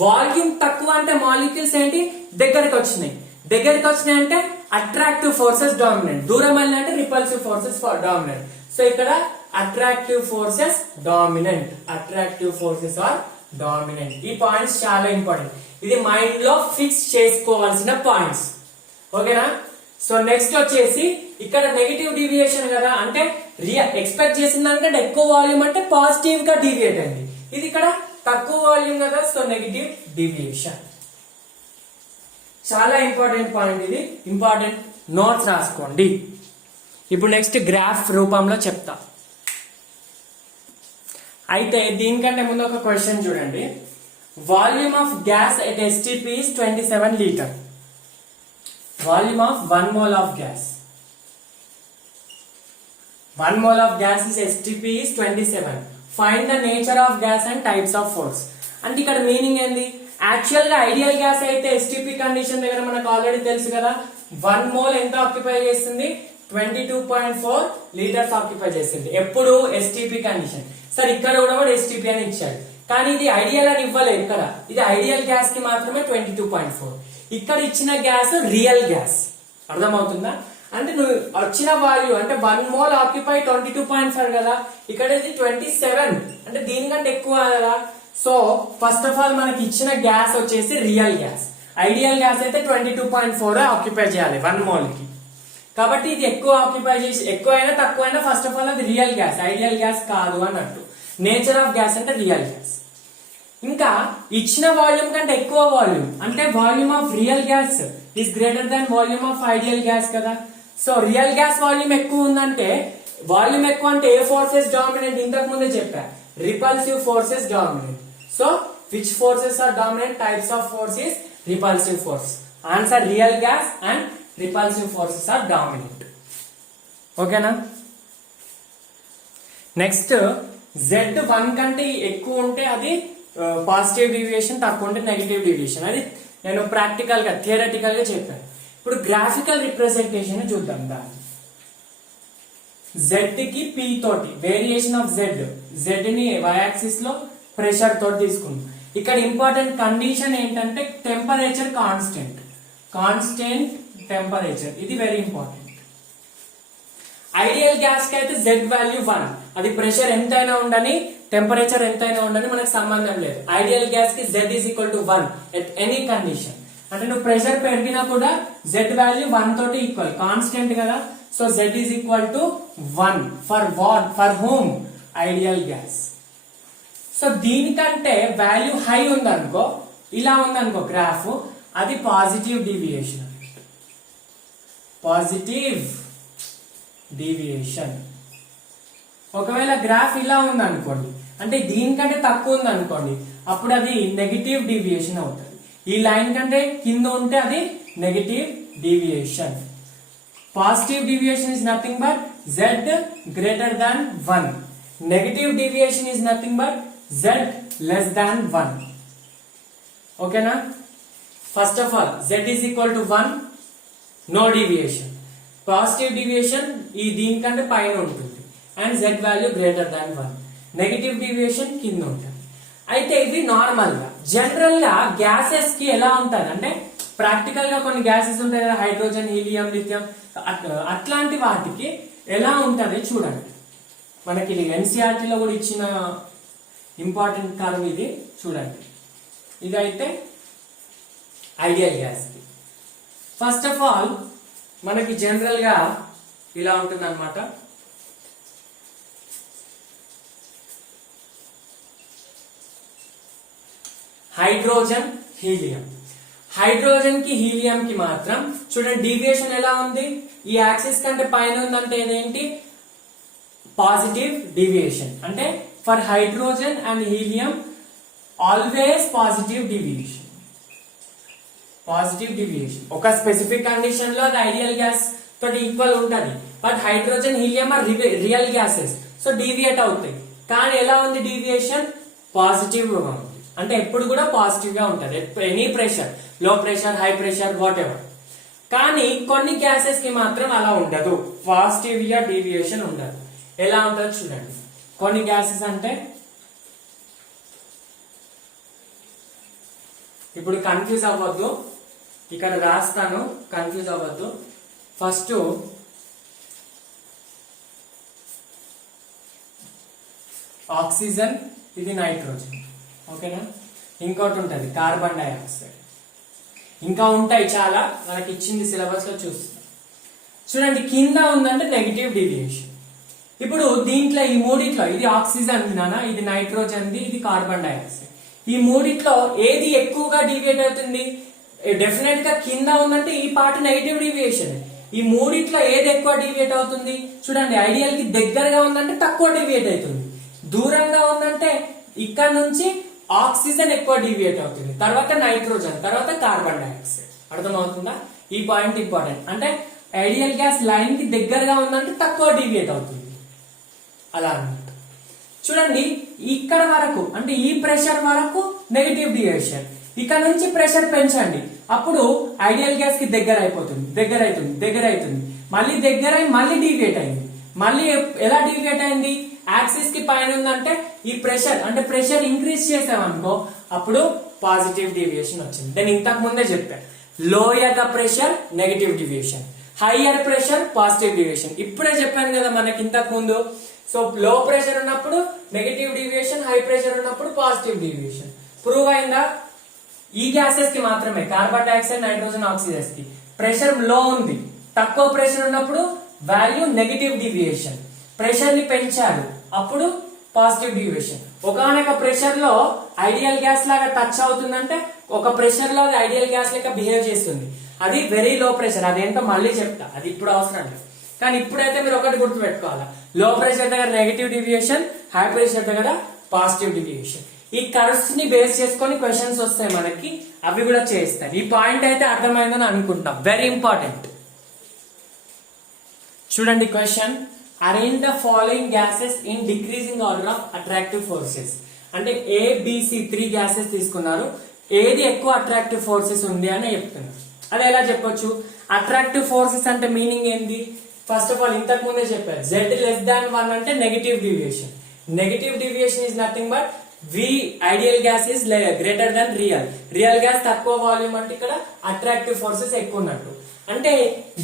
వాల్యూమ్ తక్కువ అంటే మాలిక్యూల్స్ ఏంటి దగ్గరికి వచ్చినాయి. దగ్గరికి వచ్చినాయి అంటే అట్రాక్టివ్ ఫోర్సెస్ డామినెంట్. దూరం వెళ్ళి అంటే రిపల్సివ్ ఫోర్సెస్ డామినెంట్. సో ఇక్కడ attractive forces dominant. Attractive forces are dominant. ఈ పాయింట్స్ చాలా ఇంపార్టెంట్. ఇది మైండ్ లో ఫిక్స్ చేసుకోవాల్సిన పాయింట్స్, ఓకేనా? సో నెక్స్ట్ వచ్చేసి ఇక్కడ నెగటివ్ డివియేషన్ కదా, అంటే ఎక్స్పెక్ట్ చేసిన దానికంటే ఎక్కువ వాల్యూమ్ అంటే పాజిటివ్ గా డివియేట్ అయింది. ఇది ఇక్కడ తక్కువ వాల్యూమ్ కదా, సో నెగటివ్ డివియేషన్. చాలా ఇంపార్టెంట్ పాయింట్ ఇది. ఇంపార్టెంట్ నోట్స్ రాసుకోండి. ఇప్పుడు నెక్స్ట్ గ్రాఫ్ రూపంలో చెప్తా. అయితే దీనికంటే ముందు ఒక క్వశ్చన్ చూడండి. Volume of gas at STP is 27 litre. Volume of 1 mole of gas. 1 mole of gas is STP is 27. Find the nature of gas and types of force. అంటే ఇక్కడ మీనింగ్ ఏంది? యాక్చువల్ గా ఐడియల్ గ్యాస్ అయితే STP కండిషన్ దగ్గర మనకు ఆల్రెడీ తెలుసు కదా. 1 మోల్ ఎంత ఆక్యుపై చేస్తుంది? 22.4 లీటర్స్ ఆక్యుపై చేస్తుంది. ఎప్పుడు STP కండిషన్. సరే ఇక్కడ కూడా STP అని ఇచ్చాడు, కానీ ఇది ఐడియల్ అని ఇవ్వలేదు ఇక్కడ. ఇది ఐడియల్ గ్యాస్ కి మాత్రమే 22.4. ఇక్కడ ఇచ్చిన గ్యాస్ రియల్ గ్యాస్. అర్థమవుతుందా? అంటే నువ్వు వచ్చిన వాల్యూ అంటే 1 మోల్ ఆక్యుపై 22.5 కదా, ఇక్కడ ఇది 27 అంటే దీనికంటే ఎక్కువ కదా. సో ఫస్ట్ ఆఫ్ ఆల్ మనకి ఇచ్చిన గ్యాస్ వచ్చేసి రియల్ గ్యాస్. ఐడియల్ గ్యాస్ అయితే 22.4 ఆక్యుపై చేయాలి 1 మోల్ కి. కాబట్టి ఇది ఎక్కువ ఆక్యుపై చేసి ఎక్కువైనా తక్కువైనా ఫస్ట్ ఆఫ్ ఆల్ అది రియల్ గ్యాస్, ఐడియల్ గ్యాస్ కాదు అన్నట్టు. నేచర్ ఆఫ్ గ్యాస్ అంటే రియల్ గ్యాస్. ఇంకా ఇచ్చిన వాల్యూమ్ కంటే ఎక్కువ వాల్యూమ్ అంటే volume of real gas is greater than volume of ideal gas కదా. సో రియల్ గ్యాస్ వాల్యూమ్ ఎక్కువ ఉందంటే, వాల్యూమ్ ఎక్కువ అంటే ఏ ఫోర్సెస్ డామినెంట్? ఇంతకు ముందే చెప్పా, repulsive forces dominant. So which forces are dominant? Types of force is repulsive force. Answer real gas and repulsive forces are dominant. ఓకేనా? నెక్స్ట్ Z 1 కంటే ఎక్కువ ఉంటే అది పాజిటివ్ డివియేషన్, తక్కువ ఉంటే నెగిటివ్ డివియేషన్. అది నేను ప్రాక్టికల్ గా థియరటికల్ గా చెప్పాను. ఇప్పుడు గ్రాఫికల్ రిప్రజెంటేషన్ చూద్దాం. దాన్ని Z కి P తోటి వేరియేషన్ ఆఫ్ Z ని y యాక్సిస్ లో ప్రెషర్ తోటి తీసుకుందాం. ఇక్కడ ఇంపార్టెంట్ కండిషన్ ఏంటంటే టెంపరేచర్ కాన్స్టెంట్ టెంపరేచర్. ఇది వెరీ ఇంపార్టెంట్. ఐడియల్ గ్యాస్ కి అయితే Z వాల్యూ 1, అది ప్రెషర్ ఎంతైనా ఉండని టెంపరేచర్ ఎంతైనా ఉండని మనకు సంబంధం లేదు. ఐడియల్ గ్యాస్ కి Z is equal to 1 at any condition. అంటే నువ్వు ప్రెషర్ పెరిగినా కూడా Z వాల్యూ 1 తోటి ఈక్వల్, కాన్స్టెంట్ కదా. So Z is equal to 1 for what? For whom? Ideal gas. So దీనికంటే వాల్యూ హై ఉందనుకో, ఇలా ఉందనుకో గ్రాఫ్, అది పాజిటివ్ డివియేషన్. Positive deviation. ఒకవేళ గ్రాఫ్ ఇలా ఉందనుకోండి, అంటే దీనికంటే తక్కువ ఉంది అనుకోండి, అప్పుడు అది నెగిటివ్ డివియేషన్ అవుతుంది. ఈ లైన్ కంటే కింద ఉంటే అది negative deviation. Positive deviation is nothing but Z greater than 1. Negative deviation is nothing but Z less than 1. ఓకేనా? First of all Z is equal to 1, no deviation. Positive deviation ఈ దీనికంటే పైన ఉంటుంది and Z value greater than 1. Negative deviation కింద ఉంటుంది. అయితే ఇది నార్మల్ గా. జనరల్ గా గ్యాసెస్ కి ఎలా ఉంటుంది అంటే, ప్రాక్టికల్ గా కొన్ని గ్యాసెస్ ఉంటాయి కదా, హైడ్రోజన్, హీలియం, లిథియం, అట్లాంటి వాటికి ఎలా ఉంటది చూడండి. మనకి ఇది NCERT లో కూడా ఇచ్చిన ఇంపార్టెంట్ టర్మ్ ఇది. చూడండి, ఇదైతే ఐడియల్ గ్యాస్ కి. ఫస్ట్ ఆఫ్ ఆల్ మనకి జనరల్ గా ఇలా ఉంటుంది అనమాట. Hydrogen, helium. హైడ్రోజన్ కి హీలియం కి మాత్రం చూడండి డీవియేషన్ ఎలా ఉంది, ఈ యాక్సిస్ కంటే పైన ఉందంటే ఇదేంటి పాజిటివ్ డీవియేషన్. అంటే for hydrogen and helium always positive deviation. Positive deviation ఒక స్పెసిఫిక్ కండిషన్ లో అది ఐడియల్ గ్యాస్ తోటి ఈక్వల్ ఉంటది. But hydrogen, helium are real gases, so deviate అవుతాయి. కానీ ఎలా ఉంది డీవియేషన్ పాజిటివ్ గా ఉంది. అంటే ఎప్పుడు కూడా పాజిటివ్ గా ఉంటది ఎనీ ప్రెషర్, లో pressure, high pressure, what ever. కానీ కొన్ని గ్యాసెస్ కి మాత్రం అలా ఉండదు, పాజిటివ్ గా డీవియేషన్ ఉండదు. ఎలా ఉంటుందో చూడండి. కొన్ని గ్యాసెస్ అంటే ఇప్పుడు కన్ఫ్యూజ్ అవ్వద్దు, ఇక్కడ రాస్తాను, కన్ఫ్యూజ్ అవ్వద్దు. ఫస్ట్ ఆక్సిజన్, ఇది నైట్రోజన్, ఓకేనా. ఇంకోటి ఉంటది కార్బన్ డైఆక్సైడ్, ఇంకా ఉంటాయి చాలా, మనకి ఇచ్చింది సిలబస్ లో చూస్తాం. చూడండి కింద ఉందంటే నెగిటివ్ డీవియేషన్. ఇప్పుడు దీంట్లో ఈ మూడిట్లో ఇది ఆక్సిజన్ నానా, ఇది నైట్రోజన్, ఇది కార్బన్ డైఆక్సైడ్. ఈ మూడిట్లో ఏది ఎక్కువగా డీవియేట్ అవుతుంది? డెఫినెట్ గా కింద ఉందంటే ఈ పార్ట్ నెగిటివ్ డీవియేషన్. ఈ మూడిట్లో ఏది ఎక్కువ డీవియేట్ అవుతుంది? చూడండి ఐడియల్ కి దగ్గరగా ఉందంటే తక్కువ డీవియేట్ అవుతుంది, దూరంగా ఉందంటే ఇక్కడ నుంచి ఆక్సిజన్ ఎక్కువ డీవియేట్ అవుతుంది, తర్వాత నైట్రోజన్, తర్వాత కార్బన్ డైఆక్సైడ్. అర్థమవుతుందా? ఈ పాయింట్ ఇంపార్టెంట్. అంటే ఐడియల్ గ్యాస్ లైన్ కి దగ్గరగా ఉందంటే తక్కువ డీవియేట్ అవుతుంది అలా అన్నమాట. చూడండి ఇక్కడ వరకు అంటే ఈ ప్రెషర్ వరకు నెగిటివ్ డీవియేషన్, ఇక్కడ నుంచి ప్రెషర్ పెంచండి, అప్పుడు ఐడియల్ గ్యాస్ కి దగ్గర అయిపోతుంది, దగ్గర అవుతుంది, మళ్ళీ దగ్గర అయి మళ్ళీ డీవియేట్ అయింది. మళ్ళీ ఎలా డీవియేట్ అయింది? యాక్సిస్ కి పైన ఉందంటే ఈ ప్రెషర్ అంటే ప్రెషర్ ఇంక్రీజ్ చేసామనుకో అప్పుడు పాజిటివ్ డీవియేషన్ వచ్చింది. నేను ఇంతకు ముందే చెప్పాను, lower the pressure negative deviation, hire pressure positive deviation. ఇప్పుడే చెప్పాను కదా మనకి ఇంతకు ముందు. సో లో ప్రెషర్ ఉన్నప్పుడు నెగిటివ్ డీవియేషన్, హై ప్రెషర్ ఉన్నప్పుడు పాజిటివ్ డీవియేషన్. ప్రూవ్ అయిందా? ఈ గ్యాసెస్ కి మాత్రమే, కార్బన్ డైఆక్సైడ్, నైట్రోజన్, ఆక్సిజన్ కి ప్రెషర్ లో ఉంది, తక్కువ ప్రెషర్ ఉన్నప్పుడు వాల్యూ నెగిటివ్ డీవియేషన్. ప్రెషర్ ని పెంచారు అప్పుడు పాజిటివ్ డీవియేషన్. ఒకనొక ప్రెషర్ లో ఐడియల్ గ్యాస్ లాగా టచ్ అవుతుందంటే ఒక ప్రెషర్ లో అది ఐడియల్ గ్యాస్ లెక్క బిహేవ్ చేస్తుంది, అది వెరీ లో ప్రెషర్. అదేంటో మళ్ళీ చెప్తా, అది ఇప్పుడు అవసరం లేదు. కానీ ఇప్పుడైతే మీరు ఒకటి గుర్తు పెట్టుకోవాలా, లో ప్రెషర్ దగ్గర నెగిటివ్ డీవియేషన్, హై ప్రెషర్ దగ్గర పాజిటివ్ డీవియేషన్. ఈ కర్వ్స్ ని బేస్ చేసుకొని క్వశ్చన్స్ వస్తాయి మనకి, అవి కూడా చేస్తాయి. ఈ పాయింట్ అయితే అర్థమైందని అనుకుంటాం, వెరీ ఇంపార్టెంట్. చూడండి question, arrange the following gases in decreasing order of attractive forces. అంటే ఏబిసి 3 గ్యాసెస్ తీసుకున్నారు, ఏది ఎక్కువ అట్రాక్టివ్ ఫోర్సెస్ ఉంది అని చెప్తున్నారు. అది ఎలా చెప్పొచ్చు? అట్రాక్టివ్ ఫోర్సెస్ అంటే మీనింగ్ ఏంది? ఫస్ట్ ఆఫ్ ఆల్ ఇంతకు ముందే చెప్పారు, Z<1 అంటే negative deviation. Negative deviation is nothing but V ideal gas is greater than real gas తక్కువ వాల్యూమ్ అంటే ఇక్కడ అట్రాక్టివ్ ఫోర్సెస్ ఎక్కువ ఉన్నట్టు. అంటే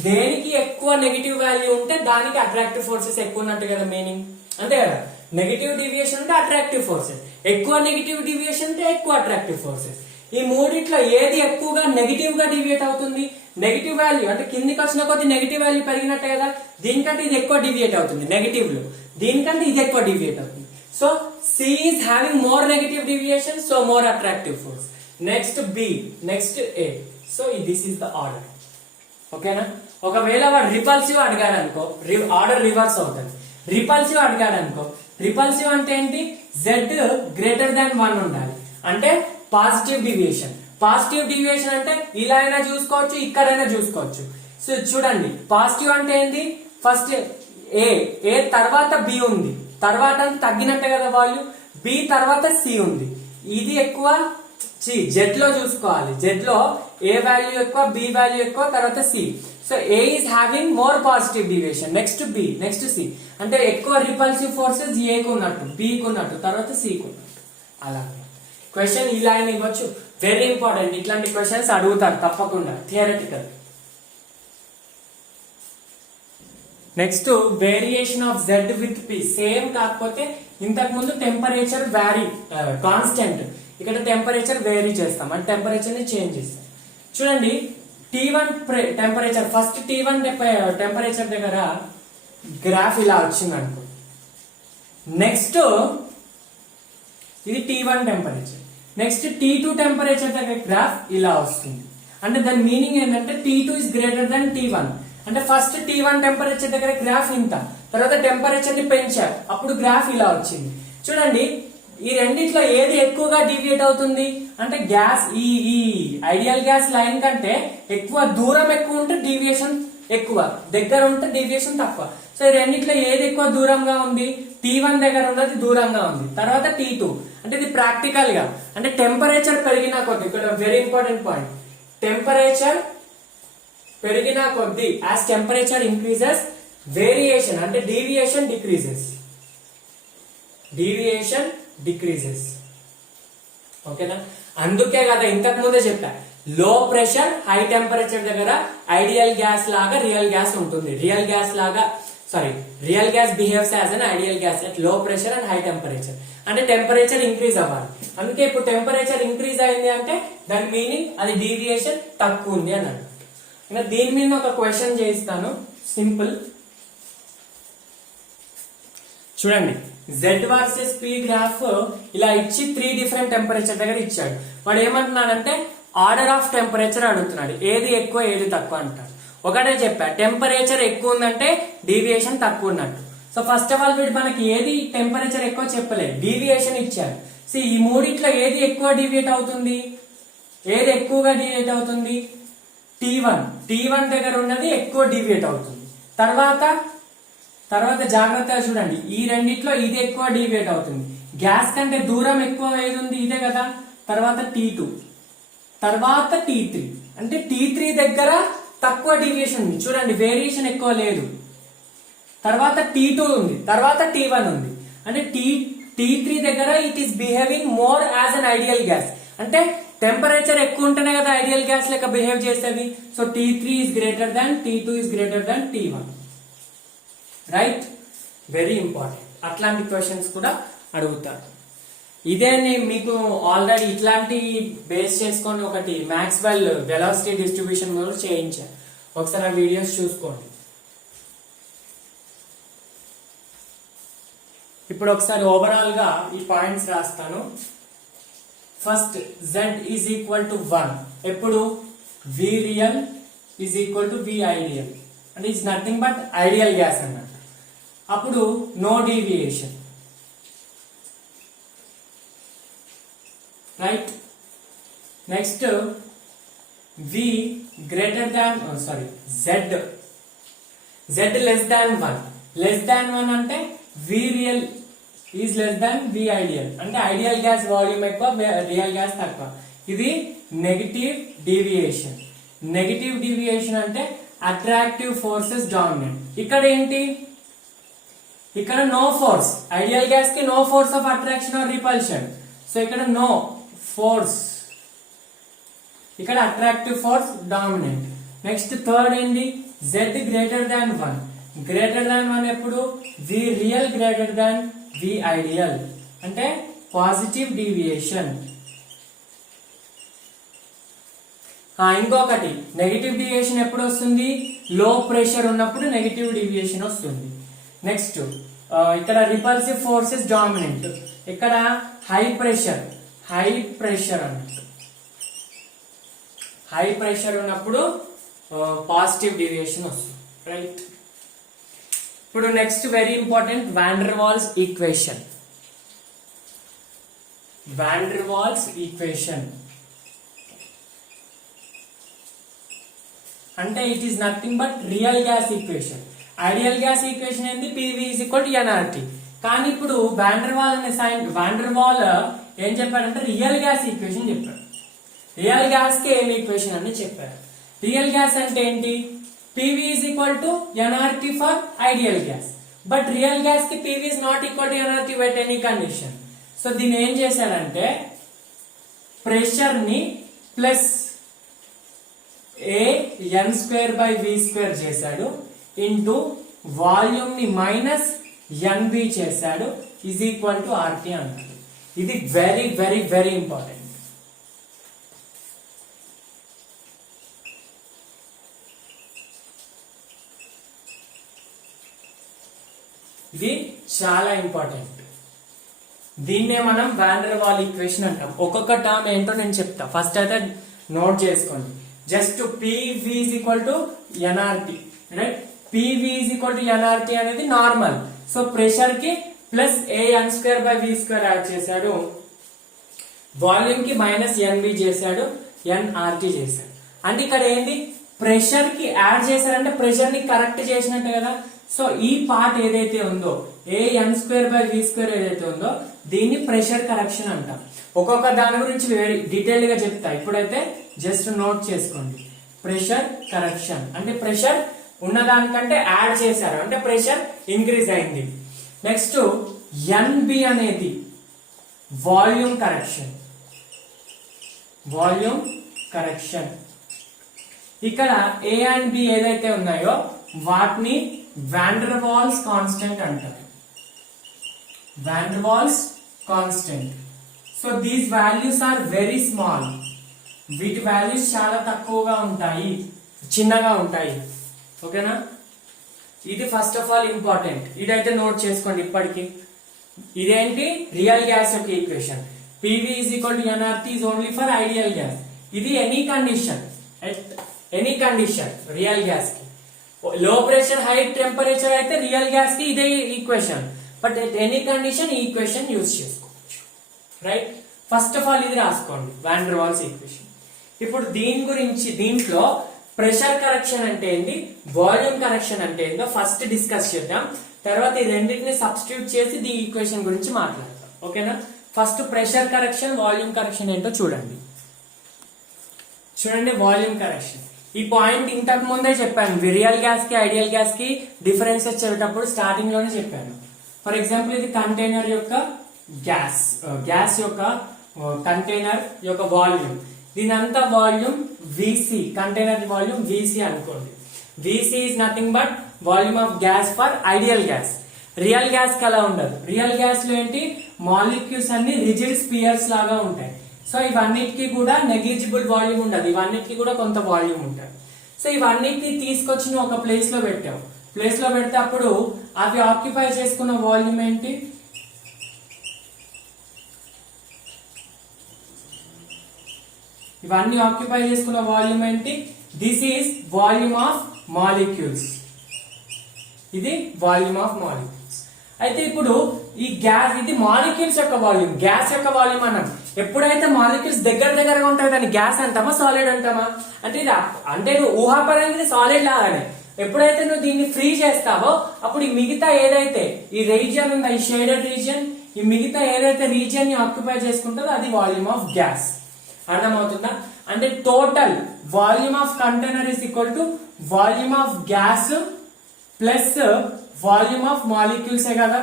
దేనికి ఎక్కువ నెగిటివ్ వాల్యూ ఉంటే దానికి అట్రాక్టివ్ ఫోర్సెస్ ఎక్కువ ఉన్నట్టు కదా మీనింగ్, అంతే కదా. నెగిటివ్ డీవియేషన్ అంటే అట్రాక్టివ్ ఫోర్సెస్, ఎక్కువ నెగిటివ్ డీవియేషన్ అంటే ఎక్కువ అట్రాక్టివ్ ఫోర్సెస్. ఈ మూడిట్లో ఏది ఎక్కువగా నెగిటివ్ గా డీవియేట్ అవుతుంది? నెగిటివ్ వాల్యూ అంటే కిందికి వచ్చిన కొద్ది నెగిటివ్ వాల్యూ పెరిగినట్టే కదా, దీనికంటే ఇది ఎక్కువ డీవియేట్ అవుతుంది నెగిటివ్ లో, దీనికంటే ఇది ఎక్కువ డీవియేట్ అవుతుంది. So C is having more negative deviation, so more attractive force. Next B, next A. So this is the order. ఓకేనా? ఒకవేళ వాడు రిపల్సివ్ అడిగాడు అనుకో, ఆర్డర్ రివర్స్ అవుతుంది. రిపల్సివ్ అడిగాడు అనుకో, రిపల్సివ్ అంటే ఏంటి? Z>1 ఉండాలి, అంటే పాజిటివ్ డివియేషన్. పాజిటివ్ డివియేషన్ అంటే ఇలా అయినా చూసుకోవచ్చు, ఇక్కడైనా చూసుకోవచ్చు. సో చూడండి పాజిటివ్ అంటే ఏంటి? ఫస్ట్ ఏ తర్వాత B ఉంది, తర్వాత తగ్గినట్టే కదా వాల్యూ, B తర్వాత C ఉంది, ఇది ఎక్కువ జెడ్ లో చూసుకోవాలి. జెడ్ లో ఏ వాల్యూ ఎక్కువ, B వాల్యూ ఎక్కువ, తర్వాత C. So A is having more positive deviation, next B, next C. అంటే ఎక్కువ రిపల్సివ్ ఫోర్సెస్ A కు ఉన్నట్టు, B కు ఉన్నట్టు, తర్వాత C కు ఉన్నట్టు. అలా క్వశ్చన్ ఇలా అయినా ఇవ్వచ్చు, వెరీ ఇంపార్టెంట్. ఇట్లాంటి క్వశ్చన్స్ అడుగుతారు తప్పకుండా theoretical. Next variation of Z with P same, కాకపోతే ఇంతకు ముందు టెంపరేచర్ వ్యారీ కాన్స్టెంట్, ఇక్కడ టెంపరేచర్ వేరీ చేస్తాం, అంటే టెంపరేచర్ ని చేంజ్ చేస్తాం. చూడండి T1 temperature, first T1 temperature దగ్గర గ్రాఫ్ ఇలా వచ్చింది అనుకో. నెక్స్ట్ ఇది T1 temperature, next T2 temperature దగ్గర గ్రాఫ్ ఇలా వస్తుంది. అంటే దాని మీనింగ్ ఏంటంటే T2 is greater than T1. అంటే ఫస్ట్ T1 టెంపరేచర్ దగ్గర గ్రాఫ్ ఇంత, తర్వాత టెంపరేచర్ ని పెంచారు, అప్పుడు గ్రాఫ్ ఇలా వచ్చింది. చూడండి ఈ రెండిట్లో ఏది ఎక్కువగా డీవియేట్ అవుతుంది అంటే గ్యాస్, ఈ ఐడియల్ గ్యాస్ లైన్ కంటే ఎక్కువ దూరం ఎక్కువ ఉంటే డీవియేషన్ ఎక్కువ, దగ్గర ఉంటే డీవియేషన్ తక్కువ. సో ఈ రెండిట్లో ఏది ఎక్కువ దూరంగా ఉంది, T1 దగ్గర ఉన్నది దూరంగా ఉంది, తర్వాత T2. అంటే ఇది ప్రాక్టికల్ గా అంటే టెంపరేచర్ పెరిగిన కొద్ది, ఇక్కడ వెరీ ఇంపార్టెంట్ పాయింట్, టెంపరేచర్ పెరిగిన కొద్ది యాజ్ టెంపరేచర్ ఇంక్రీజెస్ వేరియేషన్ అంటే డీవియేషన్ డిక్రీజెస్, డీవియేషన్ డిక్రీజెస్. ఓకేనా? అందుకే కదా ఇంతకు ముందే చెప్పా, లో ప్రెషర్ హై టెంపరేచర్ దగ్గర ఐడియల్ గ్యాస్ లాగా రియల్ గ్యాస్ ఉంటుంది, real gas behaves as an ideal gas at low pressure and high temperature. అంటే టెంపరేచర్ ఇంక్రీజ్ అవ్వాలి. అందుకే ఇప్పుడు టెంపరేచర్ ఇంక్రీజ్ అయింది అంటే దాని మీనింగ్ అది డీవియేషన్ తక్కువ ఉంది అని అన్నట్టు. దీని మీద ఒక క్వశ్చన్ చేయిస్తాను, సింపుల్. చూడండి, Z వర్సెస్ P గ్రాఫ్ ఇలా ఇచ్చి 3 డిఫరెంట్ టెంపరేచర్ దగ్గర ఇచ్చాడు. వాడు ఏమంటున్నాడంటే ఆర్డర్ ఆఫ్ టెంపరేచర్ అడుగుతున్నాడు, ఏది ఎక్కువ ఏది తక్కువ అంటాడు. ఒకటే చెప్పా, టెంపరేచర్ ఎక్కువ ఉందంటే డీవియేషన్ తక్కువ ఉన్నట్టు. సో ఫస్ట్ ఆఫ్ ఆల్ వీడు మనకి ఏది టెంపరేచర్ ఎక్కువ చెప్పలేదు, డీవియేషన్ ఇచ్చారు. సో ఈ మూడిట్లో ఏది ఎక్కువ డీవియేట్ అవుతుంది, ఏది ఎక్కువగా డీవియేట్ అవుతుంది, T1 దగ్గర ఉన్నది ఎక్కువ డీవియేట్ అవుతుంది. తర్వాత జాగ్రత్తగా చూడండి, ఈ రెండిట్లో ఇది ఎక్కువ డీవియేట్ అవుతుంది. గ్యాస్ కంటే దూరం ఎక్కువ ఏది ఉంది, ఇదే కదా. తర్వాత T2, తర్వాత T3. అంటే T3 దగ్గర తక్కువ డీవియేషన్ ఉంది, చూడండి వేరియేషన్ ఎక్కువ లేదు. తర్వాత T2 ఉంది, తర్వాత T1 ఉంది. అంటే T3 దగ్గర it is behaving more as an ideal gas. అంటే టెంపరేచర్ ఎక్కువ ఉంటేనే కదా ఐడియల్ గ్యాస్ లెక్క బిహేవ్ చేసేది. So T3 is greater than, T2 is greater than T1. Right? Very important. అట్లాంటి క్వశ్చన్స్ కూడా అడుగుతారు. ఇదే మీకు ఆల్రెడీ ఇట్లాంటి బేస్ చేసుకొని ఒకటి మ్యాక్స్వెల్ వెలాసిటీ డిస్ట్రిబ్యూషన్ కూడా చేయించారు, ఒకసారి ఆ వీడియోస్ చూసుకోండి. ఇప్పుడు ఒకసారి ఓవరాల్ గా ఈ పాయింట్స్ రాస్తాను. First Z is equal to 1 ఎప్పుడు V real is equal to V ideal, అంటే it's nothing but ideal gas అన్నట్టు. అప్పుడు no deviation, right? Next V greater than Z less than 1. Less than 1 అంటే V real is less than V ideal, అంటే ఐడియల్ గ్యాస్ వాల్యూమ్ ఎక్కువ, రియల్ గ్యాస్ తక్కువ. ఇది నెగటివ్ డీవియేషన్. నెగటివ్ డీవియేషన్ అంటే అట్రాక్టివ్ ఫోర్సెస్ డామినెంట్. ఇక్కడ ఏంటి, ఇక్కడ నో ఫోర్స్, ఐడియల్ గ్యాస్ కి no force of attraction or repulsion. So ఇక్కడ నో ఫోర్స్, ఇక్కడ attractive force dominant. Next third ఏంటి, Z greater than 1. Greater than 1 ఎప్పుడు V real greater than V ideal, అంటే పాజిటివ్ డీవియేషన్. ఇంకొకటి నెగటివ్ డీవియేషన్ ఎప్పుడు వస్తుంది, లో ప్రెషర్ ఉన్నప్పుడు నెగటివ్ డీవియేషన్ వస్తుంది. నెక్స్ట్ ఇక్కడ రిపల్సివ్ ఫోర్సెస్ డామినెంట్, ఇక్కడ హై ప్రెషర్ అన్నట్టు. హై ప్రెషర్ ఉన్నప్పుడు పాజిటివ్ డీవియేషన్ వస్తుంది, రైట్? ఇప్పుడు next very important, van der walls equation. అంటే it is nothing but real gas equation. Ideal gas equation ఏంటి, PV is equal to NRT. కానీ ఇప్పుడు వాండర్ వాల్ ఏం చెప్పారంటే రియల్ గ్యాస్ ఈక్వేషన్ చెప్పారు. రియల్ గ్యాస్ కి ఏం ఈక్వేషన్ అని చెప్పారు. రియల్ గ్యాస్ అంటే ఏంటి, PV is equal to NRT for ideal gas. But real gas కి PV is not equal to NRT at any condition. So దీన్ని ఏం చేశాడంటే ప్రెషర్ ని ప్లస్ n²/v² చేశాడు, ఇంటూ వాల్యూమ్ ని మైనస్ NV చేశాడు, ఈజ్ ఈక్వల్ టు RT అన్నాడు. ఇది వెరీ వెరీ వెరీ ఇంపార్టెంట్. ఇది చాలా ఇంపార్టెంట్. దీన్నే మనం వాన్ డెర్ వాల్ ఈక్వేషన్ అంటాం. ఒక్కొక్క టర్మ్ ఏంటో నేను చెప్తా, ఫస్ట్ అయితే నోట్ చేసుకోండి. Just PV is equal to NRT, right? PV is equal to NRT అనేది నార్మల్. సో ప్రెషర్ కి ప్లస్ AN²/V² యాడ్ చేశాడు, వాల్యూమ్ కి మైనస్ NV చేశాడు, NRT చేశాడు. అంటే ఇక్కడ ఏంటి, ప్రెషర్ కి యాడ్ చేశారంటే ప్రెషర్ ని కరెక్ట్ చేసినట్టే కదా. సో ఈ పార్ట్ ఏదైతే ఉందో AN²/V² ఏదైతే ఉందో దీన్ని ప్రెషర్ కరెక్షన్ అంటాం. ఒక్కొక్క దాని గురించి వెరీ డీటెయిల్ గా చెప్తా, ఇప్పుడైతే జస్ట్ నోట్ చేసుకోండి. ప్రెషర్ కరెక్షన్ అంటే ప్రెషర్ ఉన్న దానికంటే యాడ్ చేశారు అంటే ప్రెషర్ ఇంక్రీజ్ అయింది. నెక్స్ట్ NB అనేది వాల్యూమ్ కరెక్షన్. వాల్యూమ్ కరెక్షన్ ఇక్కడ A అండ్ B ఏదైతే ఉన్నాయో వాటిని వాన్ డెర్ వాల్స్ కాన్స్టెంట్ అంటారు. Van der Waals constant. So these values are very small. వీటి వాల్యూస్ చాలా తక్కువగా ఉంటాయి, చిన్నగా ఉంటాయి. ఓకేనా? ఇది ఫస్ట్ ఆఫ్ ఆల్ ఇంపార్టెంట్. ఇదైతే నోట్ చేసుకోండి ఇప్పటికి. ఇదేంటి, రియల్ గ్యాస్ యొక్క equation. PV is equal to nRT is only for ideal gas. ఇది any condition, any condition real gas కి. లో ప్రెషర్ హై టెంపరేచర్ అయితే రియల్ గ్యాస్ కి ఇదే ఈక్వేషన్, బట్ ఎనీ కండిషన్ ఈ ఈక్వేషన్ యూజ్ చేసుకోవచ్చు, రైట్? ఫస్ట్ ఆఫ్ ఆల్ ఇది రాసుకోండి, వాన్ డెర్ వాల్స్ ఈక్వేషన్. ఇప్పుడు దీని గురించి, దీంట్లో ప్రెషర్ కరెక్షన్ అంటే ఏంటి, వాల్యూమ్ కరెక్షన్ అంటే ఏంటో ఫస్ట్ డిస్కస్ చేద్దాం. తర్వాత ఈ రెండింటిని సబ్స్టిట్యూట్ చేసి ఈ ఈక్వేషన్ గురించి మాట్లాడతాం. ఓకేనా? First pressure correction, volume correction ఏంటో చూడండి. చూడండి వాల్యూమ్ కరెక్షన్. ఈ పాయింట్ ఇంతకు ముందే చెప్పాను, రియల్ గ్యాస్ కి ఐడియల్ గ్యాస్ కి డిఫరెన్సెస్ చెప్పేటప్పుడు స్టార్టింగ్ లోనే చెప్పాను. ఫర్ ఎగ్జాంపుల్ ఇది కంటైనర్ యొక్క గ్యాస్ యొక్క కంటైనర్ యొక్క వాల్యూమ్. దీని అంతా volume VC, container volume VC అనుకోండి. VC is nothing but volume of gas for ideal gas. Real gas కి అలా ఉండదు. రియల్ గ్యాస్ లో ఏంటి, మాలిక్యూల్స్ అన్ని రిజిడ్ స్పియర్స్ లాగా ఉంటాయి. సో ఇవన్నిటికీ కూడా నెగ్లిజిబుల్ వాల్యూమ్ ఉండదు, ఇవన్నిటికీ కూడా కొంత వాల్యూమ్ ఉంటుంది. సో ఇవన్నిటిని తీసుకొచ్చి నువ్వు ఒక ప్లేస్ లో పెట్టావు. ప్లేస్ లో పెడితే అప్పుడు అవి ఆక్యుపై చేసుకున్న వాల్యూమ్ ఏంటి, ఇవన్నీ ఆక్యుపై చేసుకున్న వాల్యూమ్ ఏంటి, this is volume of molecules. ఇది వాల్యూమ్ ఆఫ్ మాలిక్యూల్స్. అయితే ఇప్పుడు ఈ గ్యాస్, ఇది మాలిక్యూల్స్ యొక్క వాల్యూమ్, గ్యాస్ యొక్క వాల్యూమ్ అన్నాం. ఎప్పుడైతే మాలిక్యూల్స్ దగ్గరగా ఉంటాయి దాన్ని గ్యాస్ అంటామా సాలిడ్ అంటామా? అంటే ఇది అంటే నువ్వు ఊహాపరంగా సాలిడ్ లాగానే. ఎప్పుడైతే నువ్వు దీన్ని ఫ్రీ చేస్తావో అప్పుడు ఈ మిగతా ఏదైతే ఈ రీజియన్ ఉందో, ఈ షేడెడ్ రీజియన్, ఈ మిగతా ఏదైతే రీజియన్ ని ఆక్యుపై చేసుకుంటుందో అది వాల్యూమ్ ఆఫ్ గ్యాస్. అర్థమవుతుందా? అంటే total volume of container is equal to volume of gas plus volume of molecules కదా,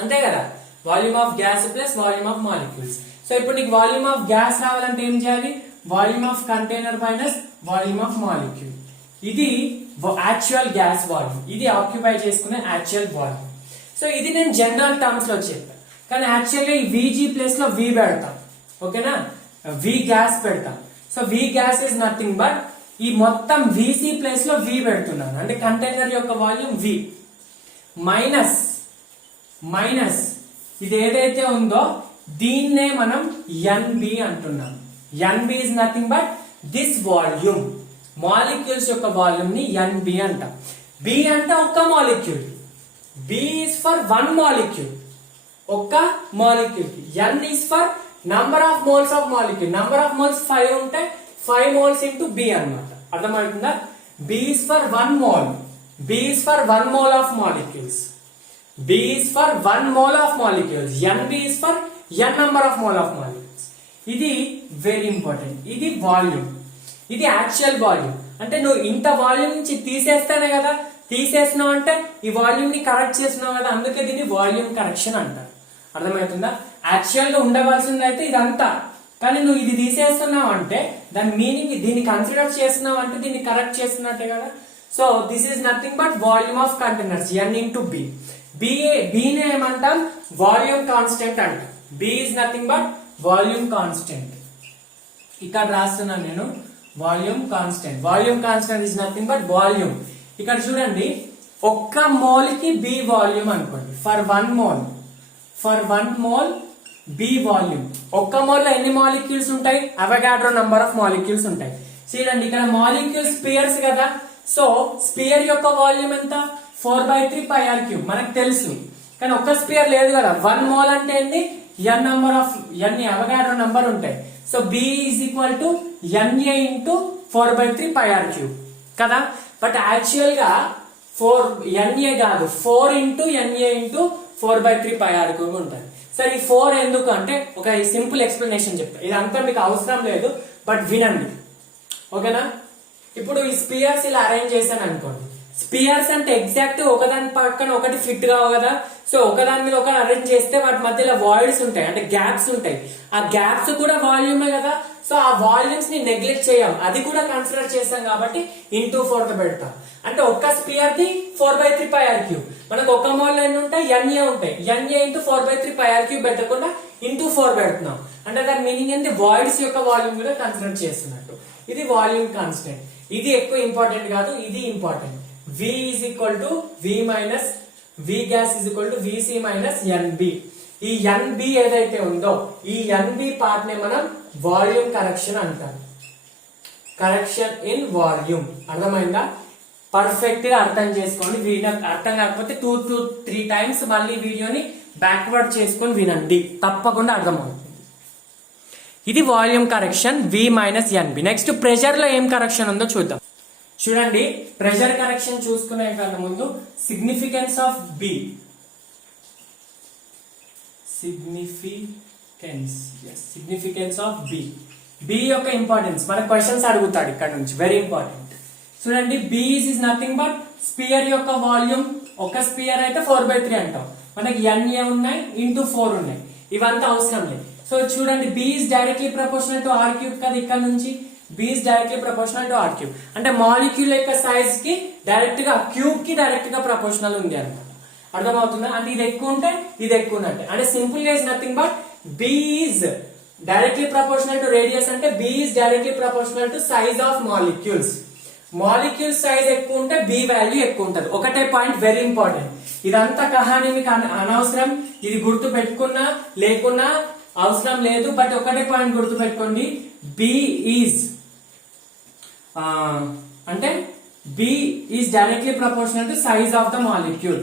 అంతే కదా? Volume of gas plus volume of molecules. So ఇప్పుడు నీకు వాల్యూమ్ ఆఫ్ గ్యాస్ రావాలంటే ఏం చేయాలి, volume of container minus volume of molecule. ఇది యాక్చువల్ గ్యాస్ వాల్యూమ్, ఇది ఆక్యుపై చేసుకునే యాక్చువల్ వాల్యూమ్. సో ఇది నేను జనరల్ టర్మ్స్ లో చెప్పాను, కానీ యాక్చువల్గా ఈ VG ప్లేస్ లో V పెడతాం. ఓకేనా? V గ్యాస్ పెడతాం. So V gas is nothing but ఈ మొత్తం VC ప్లేస్ లో V పెడుతున్నాను, అంటే కంటైనర్ యొక్క వాల్యూమ్ V మైనస్ ఇది ఏదైతే ఉందో దీన్నే మనం NB అంటున్నాం. NB is nothing but this volume, molecules యొక్క వాల్యూమ్ ని NB అంటాం. B అంటే ఒక్క molecule, B is for one molecule, ఒక్క మాలిక్యూల్ కి. N is for number of moles of molecule, number of moles 5 ఉంటే 5 moles into B అన్నమాట. అర్థమవుతుందా? B is for 1 mole, B is for 1 mole of molecules, B is for 1 mole of molecules, NB is for n number of mole of molecules. ఇది వెరీ ఇంపార్టెంట్. ఇది వాల్యూమ్, ఇది యాక్చువల్ వాల్యూమ్. అంటే నువ్వు ఇంత వాల్యూమ్ నుంచి తీసేస్తానే కదా, తీసేసినావు అంటే ఈ వాల్యూమ్ ని కరెక్ట్ చేసినావు కదా, అందుకే దీన్ని వాల్యూమ్ కరెక్షన్ అంటారు. అర్థమవుతుందా? యాక్చువల్ గా ఉండవలసింది అయితే ఇదంతా, కానీ నువ్వు ఇది తీసేస్తున్నావు అంటే దాని మీనింగ్, దీన్ని కన్సిడర్ చేస్తున్నావు అంటే దీన్ని కరెక్ట్ చేస్తున్నట్టే కదా. So this is nothing but volume of containers N into B. B నే ఏమంటాం, వాల్యూమ్ కాన్స్టెంట్ అంటాం. B is nothing but volume constant. ఇక్కడ రాస్తున్నాను నేను volume constant. Volume constant is nothing but volume. ఇక్కడ చూడండి ఒక్క మోల్ కి బి వాల్యూమ్ అనుకోండి. For one mole B volume. ఒక్క మోల్ లో ఎన్ని మాలిక్యూల్స్ ఉంటాయి? అవగాడ్రో నంబర్ ఆఫ్ మాలిక్యూల్స్ ఉంటాయి. చూడండి ఇక్కడ మాలిక్యూల్స్ స్పియర్స్ కదా, సో స్పియర్ యొక్క వాల్యూమ్ ఎంత? 4/3 πr³ మనకు తెలుసు. కానీ ఒక్క స్పియర్ లేదు కదా. 1 మోల్ అంటే ఏంటి? n number of Avogadro number ఉంటాయి. So B is equal to Na into 4/3 πr³ కదా. బట్ యాక్చువల్ గా Na కాదు, 4 ఇంటూ Na ఇంటూ 4/3 πr³ ఉంటుంది. సరే ఈ 4 ఎందుకు అంటే ఒక సింపుల్ ఎక్స్ప్లెనేషన్ చెప్తా. ఇదంతా మీకు అవసరం లేదు, బట్ వినండి, ఓకేనా? ఇప్పుడు ఈ స్పియర్స్ ఇలా అరేంజ్ చేశాను అనుకోండి. స్పియర్స్ అంటే ఎగ్జాక్ట్ ఒకదాని పక్కన ఒకటి ఫిట్ కావు కదా. సో ఒకదాని మీద ఒకటి అరేంజ్ చేస్తే వాటి మధ్యలో వాయిడ్స్ ఉంటాయి, అంటే గ్యాప్స్ ఉంటాయి. ఆ గ్యాప్స్ కూడా వాల్యూమే కదా. సో ఆ వాల్యూమ్స్ ని నెగ్లెక్ట్ చేయం, అది కూడా కన్సిడర్ చేస్తాం కాబట్టి ఇంటూ 4 తో పెడతాం. అంటే ఒక్క స్పియర్ ది 4/3 πr³ మనకు ఒక మోల్ ఎన్ని ఉంటాయి? Na ఉంటాయి. Na ఇంటూ 4/3 πr³ పెట్టకుండా ఇంటూ 4 పెడుతున్నాం. అంటే దాని మీనింగ్ ఏంటి? వాయిడ్స్ యొక్క వాల్యూమ్ కూడా కన్సిడర్ చేస్తున్నట్టు. ఇది వాల్యూమ్ కాన్స్టెంట్. ఇది ఎక్కువ ఇంపార్టెంట్ కాదు, ఇది important. V is equal to V minus V gas is equal to Vc minus NB. ఈ NB ఏదైతే ఉందో ఈ NB పార్ట్ నే మనం వాల్యూమ్ కరెక్షన్ అంటాం. Correction in volume. అర్థమైందా? పర్ఫెక్ట్ గా అర్థం చేసుకోండి. అర్థం కాకపోతే 2 to 3 టైమ్స్ మళ్ళీ వీడియోని బ్యాక్వర్డ్ చేసుకొని వినండి, తప్పకుండా అర్థమవుతుంది. ఇది volume correction V minus NB. Next pressure లో ఏం కరెక్షన్ ఉందో చూద్దాం. చూడండి, ప్రెషర్ కరెక్షన్ చూసుకునే కన్నా ముందు significance of B. Significance of B యొక్క ఇంపార్టెన్స్ మన క్వశ్చన్స్ అడుగుతాడు ఇక్కడ నుంచి, వెరీ ఇంపార్టెంట్. చూడండి, B is nothing but sphere యొక్క వాల్యూమ్. ఒక స్పియర్ అయితే 4/3 అంటాం. మనకి Na ఉన్నాయి ఇంటూ 4 ఉన్నాయి, ఇవంతా అవసరం లేదు. సో చూడండి, B is directly proportional to r³ కదా. ఇక్కడ నుంచి B is directly proportional to r³ అంటే మాలిక్యూల్ యొక్క సైజ్ కి డైరెక్ట్ గా క్యూబ్ కి డైరెక్ట్ గా ప్రపోర్షనల్ ఉంది అన్నమాట. అర్థమవుతుందా? అంటే ఇది ఎక్కువ ఉంటే ఇది ఎక్కువ ఉన్నట్టే. అంటే సింపుల్ గా is nothing but B is directly proportional to radius అంటే B is directly proportional to size of molecules. Molecule size ఎక్కువ ఉంటే B వాల్యూ ఎక్కువ ఉంటది. ఒకటే పాయింట్ వెరీ ఇంపార్టెంట్. ఇదంతా కహాని మీకు అనవసరం, ఇది గుర్తు పెట్టుకున్నా లేకున్నా అవసరం లేదు. బట్ ఒకటే పాయింట్ గుర్తు పెట్టుకోండి, B is అంటే B is directly proportional to size of the molecule.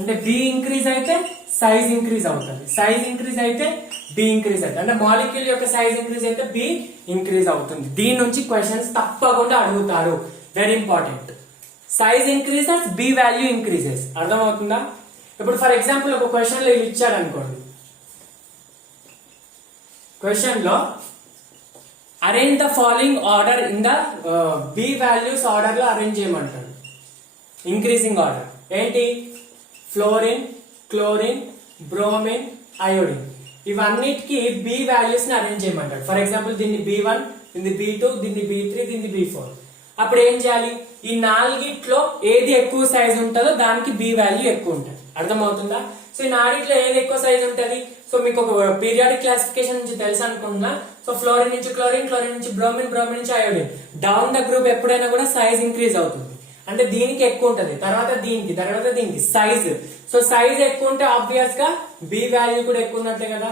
అంటే B ఇంక్రీజ్ అయితే సైజ్ ఇంక్రీజ్ అవుతుంది, సైజ్ ఇంక్రీజ్ అయితే B ఇంక్రీజ్ అవుతుంది. అంటే మాలిక్యూల్ యొక్క సైజ్ ఇంక్రీజ్ అయితే B ఇంక్రీజ్ అవుతుంది. దీని నుంచి క్వశ్చన్స్ తప్పకుండా అడుగుతారు, very important. Size increases, B value increases. అర్థమవుతుందా? ఇప్పుడు ఫర్ ఎగ్జాంపుల్ ఒక క్వశ్చన్ లో ఇచ్చాడు అనుకోండి. క్వశ్చన్ లో arrange the following order in the B values order లో అరేంజ్ చేయమంటాడు. ఇంక్రీజింగ్ ఆర్డర్ ఏంటి? ఫ్లోరిన్, క్లోరిన్, బ్రోమిన్, అయోడిన్, ఇవన్నిటికి B వాల్యూస్ ని అరేంజ్ చేయమంటాడు. ఫర్ ఎగ్జాంపుల్ దీన్ని B1, దీన్ని B2, దీన్ని B3, దీన్ని B4. అప్పుడు ఏం చేయాలి? ఈ నాలుగిట్లో ఏది ఎక్కువ సైజ్ ఉంటుందో దానికి B వాల్యూ ఎక్కువ ఉంటుంది. అర్థమవుతుందా? సో ఈ నాలుగిట్లో ఏది ఎక్కువ సైజ్ ఉంటుంది? సో మీకు ఒక పీరియాడిక్ క్లాసిఫికేషన్ నుంచి తెలుసు అనుకుంటున్నా. సో ఫ్లోరిన్ నుంచి క్లోరిన్, క్లోరిన్ నుంచి బ్రోమిన్, బ్రోమిన్ నుంచి అయోడిన్, డౌన్ ద గ్రూప్ ఎప్పుడైనా కూడా సైజ్ ఇంక్రీజ్ అవుతుంది. అంటే దీనికి ఎక్కువ ఉంటది, తర్వాత దీనికి, తర్వాత దీనికి సైజ్. సో సైజ్ ఎక్కువ ఉంటే ఆబ్వియస్ గా B వాల్యూ కూడా ఎక్కువ ఉన్నట్టే కదా.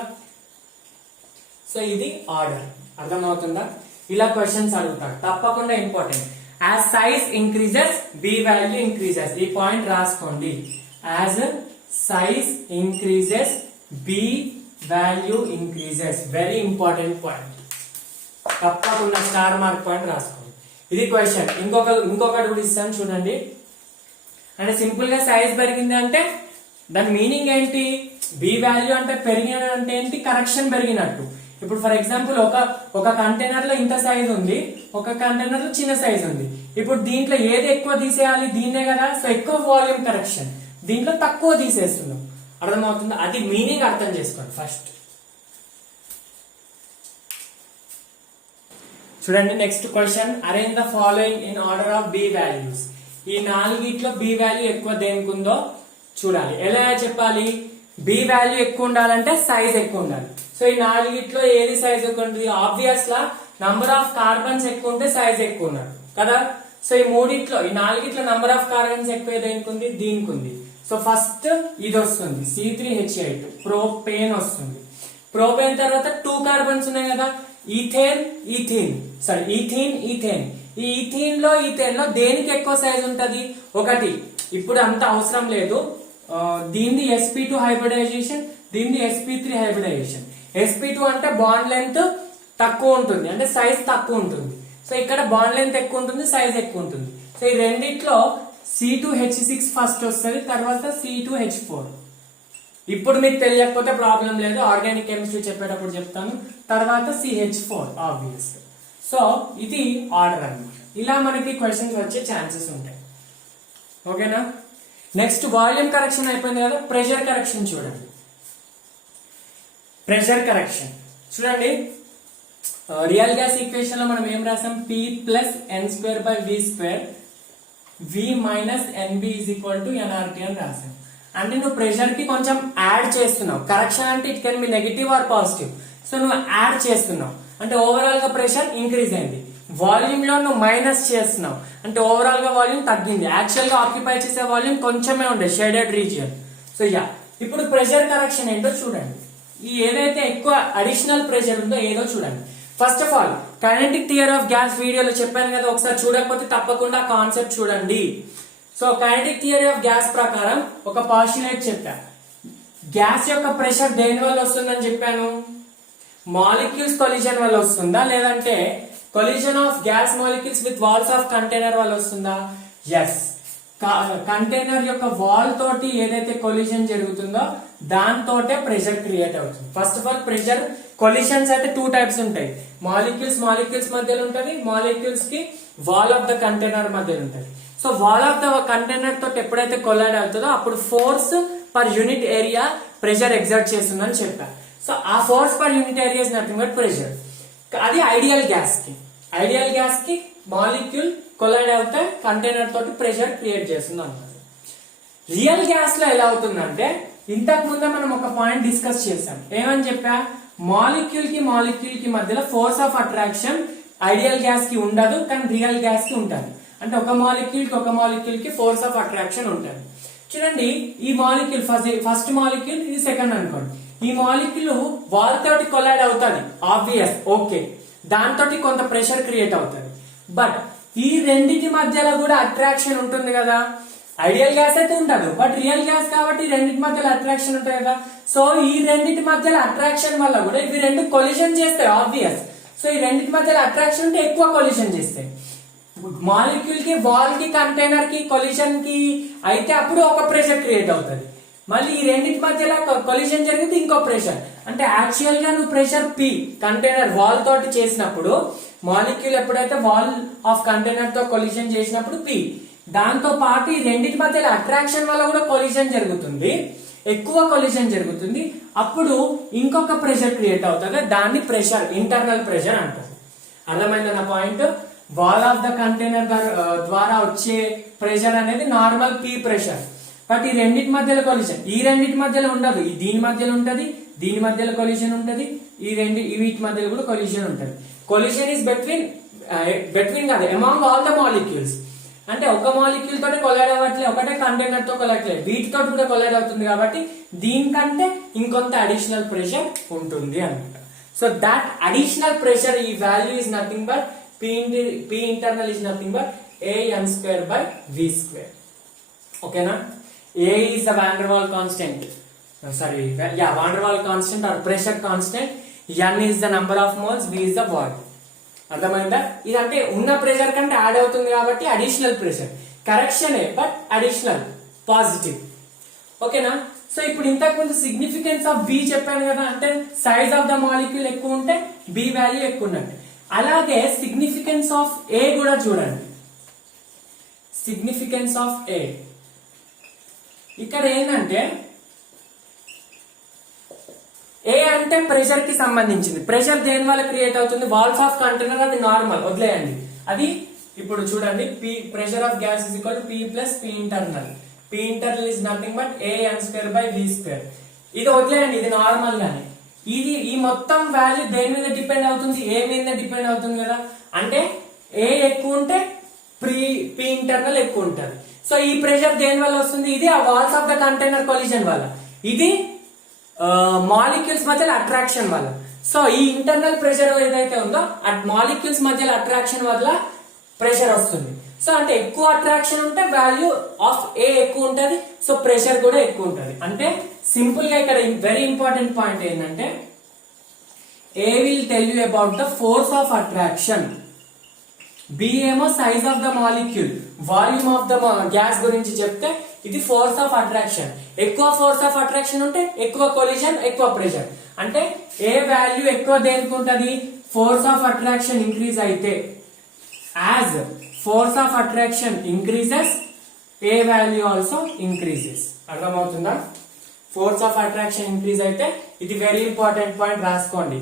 సో ఇది ఆర్డర్. అర్థమవుతుందా? ఇలా క్వశ్చన్స్ అడుగుతాడు, తప్పకుండా important. As size increases B value increases. ఈ పాయింట్ రాసుకోండి. As size increases B value increases. Very important point, తప్పకుండా స్టార్ మార్క్ పాయింట్ రాసుకోండి. ఇది క్వశ్చన్. ఇంకొకటి కూడా ఇస్తాను చూడండి. అంటే సింపుల్ గా సైజ్ పెరిగింది అంటే దాని మీనింగ్ ఏంటి? B వాల్యూ అంటే పెరిగిన అంటే ఏంటి? కరెక్షన్ పెరిగినట్టు. ఇప్పుడు ఫర్ ఎగ్జాంపుల్ ఒక కంటైనర్ లో ఇంత సైజ్ ఉంది, ఒక కంటైనర్ లో చిన్న సైజ్ ఉంది. ఇప్పుడు దీంట్లో ఏది ఎక్కువ తీసేయాలి? దీన్నే కదా. సో ఎక్కువ వాల్యూమ్ కరెక్షన్, దీంట్లో తక్కువ తీసేస్తున్నాం. అర్థమవుతుందా? అది మీనింగ్ అర్థం చేసుకోండి ఫస్ట్. చూడండి, next question. Arrange the following in order of B values. ఈ నాలుగిట్లో B వాల్యూ ఎక్కువ దేనికి ఉందో చూడాలి. ఎలా చెప్పాలి? B వాల్యూ ఎక్కువ ఉండాలంటే సైజ్ ఎక్కువ ఉండాలి. సో ఈ నాలుగిట్లో ఏది సైజ్ ఎక్కువ ఉంటుంది? Obvious law number of carbons ఎక్కువ ఉంటే సైజ్ ఎక్కువ ఉన్నారు కదా. సో ఈ మూడిట్లో ఈ నాలుగిట్లో నంబర్ ఆఫ్ కార్బన్స్ ఎక్కువ దేనికి ఉంది, దీనికి ఉంది. సో ఫస్ట్ ఇది వస్తుంది C3H8 ప్రోపేన్ వస్తుంది. ప్రోపేన్ తర్వాత 2 కార్బన్స్ ఉన్నాయి కదా, ethane ethene sorry ethene ethane. ఈ ఈథీన్ లో దేనికి ఎక్కువ సైజ్ ఉంటది, ఒకటి. ఇప్పుడు అంత అవసరం లేదు, దీన్ని sp2 హైబ్రిడైజేషన్, దీన్ని sp3 హైబ్రిడైజేషన్. sp2 అంటే బాండ్ లెంత్ తక్కువ ఉంటుంది, అంటే సైజ్ తక్కువ ఉంటుంది. సో ఇక్కడ బాండ్ లెంత్ ఎక్కువ ఉంటుంది, సైజ్ ఎక్కువ ఉంటుంది. సో ఈ రెండిట్లో C2H6 ఫస్ట్ వస్తుంది, తర్వాత C2H4. ఇప్పుడు మీకు తెలియకపోతే ప్రాబ్లం లేదు, ఆర్గానిక్ కెమిస్ట్రీ చెప్పేటప్పుడు చెప్తాను. తర్వాత CH4 ఆబ్వియస్. సో ఇది ఆర్డర్ అన్నమాట. ఇలా మనకి క్వశ్చన్స్ వచ్చే ఛాన్సెస్ ఉంటాయి. ఓకేనా. నెక్స్ట్ వాల్యూమ్ కరెక్షన్ అయిపోయింది కదా, ప్రెషర్ కరెక్షన్ చూడండి. ప్రెషర్ కరెక్షన్ చూడండి, రియల్ గ్యాస్ ఈక్వేషన్ లో మనం ఏం రాసాం, P plus n²/v², V minus NB = nRT అని రాసాం. అంటే నువ్వు ప్రెషర్ కి కొంచెం యాడ్ చేస్తున్నావు. కరెక్షన్ అంటే it can be negative or positive. So నువ్వు యాడ్ చేస్తున్నావు అంటే ఓవరాల్ గా ప్రెషర్ ఇంక్రీజ్ అయింది. వాల్యూమ్ లో నువ్వు మైనస్ చేస్తున్నావు అంటే ఓవరాల్ గా వాల్యూమ్ తగ్గింది. యాక్చువల్ గా ఆక్యుపై చేసే వాల్యూమ్ కొంచెమే ఉండే షేడెడ్ రీజియన్. సో ఇప్పుడు ప్రెషర్ కరెక్షన్ ఏంటో చూడండి. ఈ ఏదైతే ఎక్కువ అడిషనల్ ప్రెషర్ ఉందో ఏదో చూడండి. First of all kinetic theory of gas వీడియోలో చెప్పాను కదా, ఒకసారి చూడకపోతే తప్పకుండా కాన్సెప్ట్ చూడండి. So kinetic theory of gas ప్రకారం ఒక పాస్టులేట్ చెప్పా. గ్యాస్ యొక్క ప్రెషర్ దేని వల్ల వస్తుందని చెప్పాను, మాలిక్యూల్స్ కొలిజన్ వల్ల వస్తుందా, లేదంటే collision of gas molecules with walls of container వల్ల వస్తుందా? ఎస్, కంటైనర్ యొక్క వాల్ తోటి ఏదైతే కొలిజన్ జరుగుతుందో దాంతోటే ప్రెషర్ క్రియేట్ అవుతుంది. First of all pressure collisions అయితే 2 టైప్స్ ఉంటాయి. మాలిక్యూల్స్ మధ్యలో ఉంటది, మాలిక్యూల్స్ కి వాల్ ఆఫ్ ద కంటైనర్ మధ్యలో ఉంటది. So wall of the container తోటి ఎప్పుడైతే కొలైడ్ అవుతుందో అప్పుడు force per unit area pressure exert చేస్తుందని చెప్పా. సో ఆ force per unit area is nothing but pressure. అది ఐడియల్ గ్యాస్ కి మాలిక్యూల్ కొలైడ్ అవుతే కంటైనర్ తోటి ప్రెషర్ క్రియేట్ చేస్తుంది అన్నమాట. రియల్ గ్యాస్ లో ఎలా అవుతుందంటే, ఇంతకు ముందే మనం ఒక పాయింట్ డిస్కస్ చేసాం. ఏమని చెప్పా, మాలిక్యూల్ కి మధ్యలో force of attraction ideal gas కి ఉండదు, కానీ రియల్ గ్యాస్ కి ఉంటుంది. అంటే ఒక మాలిక్యూల్ కి ఫోర్స్ ఆఫ్ అట్రాక్షన్ ఉంటుంది. చూడండి, ఈ మాలిక్యూల్ ఫస్ట్ మాలిక్యూల్, ఇది సెకండ్ అనుకోండి. ఈ మాలిక్యూల్ వాల్ తోటి కొలైడ్ అవుతుంది, ఆబ్వియస్, ఓకే. దాంతో కొంత ప్రెషర్ క్రియేట్ అవుతుంది. బట్ ఈ రెండింటి మధ్యలో కూడా అట్రాక్షన్ ఉంటుంది కదా. ఐడియల్ గ్యాస్ అయితే ఉండదు, బట్ రియల్ గ్యాస్ కాబట్టి రెండింటి మధ్యలో అట్రాక్షన్ ఉంటుంది కదా. సో ఈ రెండింటి మధ్యలో అట్రాక్షన్ వల్ల కూడా ఇవి రెండు కొలిజన్ చేస్తాయి, ఆబ్వియస్. సో ఈ రెండింటి మధ్యలో అట్రాక్షన్ ఉంటే ఎక్కువ కొలిజన్ చేస్తాయి. మాలిక్యూల్ కి వాల్ కి కంటైనర్ కి కొలిజన్ కి అయితే అప్పుడు ఒక ప్రెషర్ క్రియేట్ అవుతుంది. మళ్ళీ ఈ రెండింటి మధ్యలో కొలిజన్ జరిగితే ఇంకో ప్రెషర్. అంటే యాక్చువల్ గా నువ్వు ప్రెషర్ P కంటైనర్ వాల్ తోటి చేసినప్పుడు, మాలిక్యూల్ ఎప్పుడైతే వాల్ ఆఫ్ కంటైనర్ తో కొలిజన్ చేసినప్పుడు P, దాంతో పాటు ఈ రెండింటి మధ్యలో అట్రాక్షన్ వల్ల కూడా కొలిజన్ జరుగుతుంది, ఎక్కువ కొలిజన్ జరుగుతుంది. అప్పుడు ఇంకొక ప్రెషర్ క్రియేట్ అవుతుంది, దాన్ని ప్రెషర్, ఇంటర్నల్ ప్రెషర్ అంటారు. అర్థమైంది నా point. Wall of the container ద్వారా వచ్చే ప్రెషర్ అనేది నార్మల్ P ప్రెషర్. బట్ ఈ రెండింటి మధ్యలో కొలిజన్, ఈ రెండింటి మధ్యలో ఉండదు, దీని మధ్యలో ఉంటది, దీని మధ్యలో కొలిజన్ ఉంటది, వీటి మధ్యలో కూడా కొలిజన్ ఉంటది. కొలిజన్ ఇస్ బిట్వీన్ కాదు, అమాంగ్ ఆల్ ద మాలిక్యూల్స్. అంటే ఒక మాలిక్యూల్ తోటి కొలైడ్ అవ్వట్లేదు, ఒకటే కంటైనర్ తో కొలైడ్, వీటితో కూడా కొలైడ్ అవుతుంది. కాబట్టి దీనికంటే ఇంకొంత అడిషనల్ ప్రెషర్ ఉంటుంది అన్నమాట. సో దట్ అడిషనల్ ప్రెషర్, ఈ value is nothing but P internal is nothing but AN²/V². ఓకేనా. A is the van der Waals constant. Van der Waals constant or pressure constant. N is the number of moles, V is the volume. అర్థమైందా? ఇదంటే ఉన్న ప్రెషర్ కంటే యాడ్ అవుతుంది కాబట్టి అడిషనల్ ప్రెషర్. కరెక్షనే, బట్ అడిషనల్, పాజిటివ్. ఓకేనా. సో ఇప్పుడు ఇంతకు ముందు సిగ్నిఫికెన్స్ ఆఫ్ B చెప్పాను కదా, అంటే సైజ్ ఆఫ్ ద మాలిక్యూల్ ఎక్కువ ఉంటే B వాల్యూ ఎక్కువ ఉన్నట్టు. అలాగే సిగ్నిఫికెన్స్ ఆఫ్ A కూడా చూడండి. సిగ్నిఫికెన్స్ ఆఫ్ A ఇక్కడ ఏంటంటే, ఏ అంటే ప్రెషర్ కి సంబంధించింది. ప్రెషర్ దేని వల్ల క్రియేట్ అవుతుంది, వాల్స్ ఆఫ్ కంటైనర్, అది నార్మల్, వదిలేయండి. అది ఇప్పుడు చూడండి, pressure of gas is equal to P plus P internal. P internal is nothing but AN²/V². ఇది వదిలేయండి, ఇది నార్మల్ గానే. ఇది ఈ మొత్తం వాల్యూ దేని మీద డిపెండ్ అవుతుంది, ఏ మీద డిపెండ్ అవుతుంది కదా. అంటే ఏ ఎక్కువ ఉంటే పి ఇంటర్నల్ ఎక్కువ ఉంటుంది. సో ఈ ప్రెషర్ దేని వల్ల వస్తుంది, ఇది ఆ walls of the container collision వల్ల, ఇది మాలిక్యూల్స్ మధ్యలో అట్రాక్షన్ వల్ల. సో ఈ ఇంటర్నల్ ప్రెషర్ ఏదైతే ఉందో మాలిక్యూల్స్ మధ్యలో అట్రాక్షన్ వల్ల ప్రెషర్ వస్తుంది. సో అంటే ఎక్కువ అట్రాక్షన్ ఉంటే వాల్యూ ఆఫ్ ఏ ఎక్కువ ఉంటది, సో ప్రెషర్ కూడా ఎక్కువ ఉంటది. అంటే సింపుల్ గా ఇక్కడ వెరీ ఇంపార్టెంట్ పాయింట్ ఏంటంటే a will tell you about the force of attraction, b ఏమో size of the molecule, volume of the gas గురించి చెప్తే ఇది ఫోర్స్ ఆఫ్ అట్రాక్షన్. ఎక్కువ ఫోర్స్ ఆఫ్ అట్రాక్షన్ ఉంటే ఎక్కువ కొలిజన్, ఎక్కువ ప్రెషర్. అంటే ఏ వాల్యూ ఎక్కువ దేనికి ఉంటది, ఫోర్స్ ఆఫ్ అట్రాక్షన్ ఇంక్రీజ్ అయితే as force of attraction increases A value also increases. అర్థమవుతుందా? ఫోర్స్ ఆఫ్ అట్రాక్షన్ ఇంక్రీజ్ అయితే ఇది వెరీ ఇంపార్టెంట్ పాయింట్ రాసుకోండి.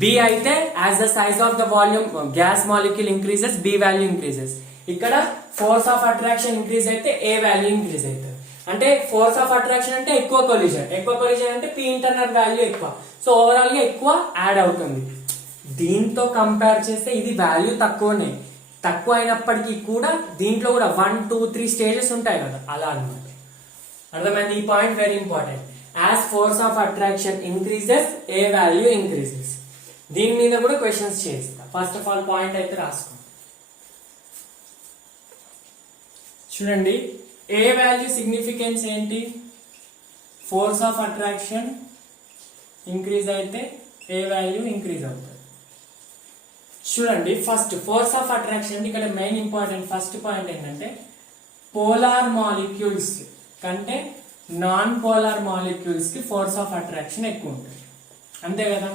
బి అయితే as the size of the volume gas molecule increases, B value increases. ఇక్కడ ఫోర్స్ ఆఫ్ అట్రాక్షన్ ఇంక్రీజ్ అయితే ఏ వాల్యూ ఇంక్రీజ్ అవుతుంది. అంటే ఫోర్స్ ఆఫ్ అట్రాక్షన్ అంటే ఎక్కువ కొలిజన్, ఎక్కువ కొలిజన్ అంటే పి ఇంటర్నల్ వాల్యూ ఎక్కువ. సో ఓవరాల్ గా ఎక్కువ యాడ్ అవుతుంది. దీంతో కంపేర్ చేస్తే ఇది వాల్యూ తక్కువనే, తక్కువ అయినప్పటికీ కూడా దీంట్లో కూడా 1, 2, 3 స్టేజెస్ ఉంటాయి కదా, అలా అన్నమాట. అర్థమైంది? ఈ point very important. As force of attraction increases A value increases. దీని మీద కూడా క్వశ్చన్స్ చేస్తా. ఫస్ట్ ఆఫ్ ఆల్ పాయింట్ అయితే రాసుకోండి. చూడండి, ఏ వాల్యూ సిగ్నిఫికెన్స్ ఏంటి, ఫోర్స్ ఆఫ్ అట్రాక్షన్ ఇంక్రీజ్ అయితే ఏ వాల్యూ ఇంక్రీజ్ అవుతుంది. చూడండి, ఫస్ట్ ఫోర్స్ ఆఫ్ అట్రాక్షన్ ఇక్కడ మెయిన్ ఇంపార్టెంట్ ఫస్ట్ పాయింట్ ఏంటంటే పోలార్ మాలిక్యూల్స్ కంటే నాన్ పోలార్ మాలిక్యూల్స్ కి ఫోర్స్ ఆఫ్ అట్రాక్షన్ ఎక్కువ ఉంటుంది. అంతే కదా.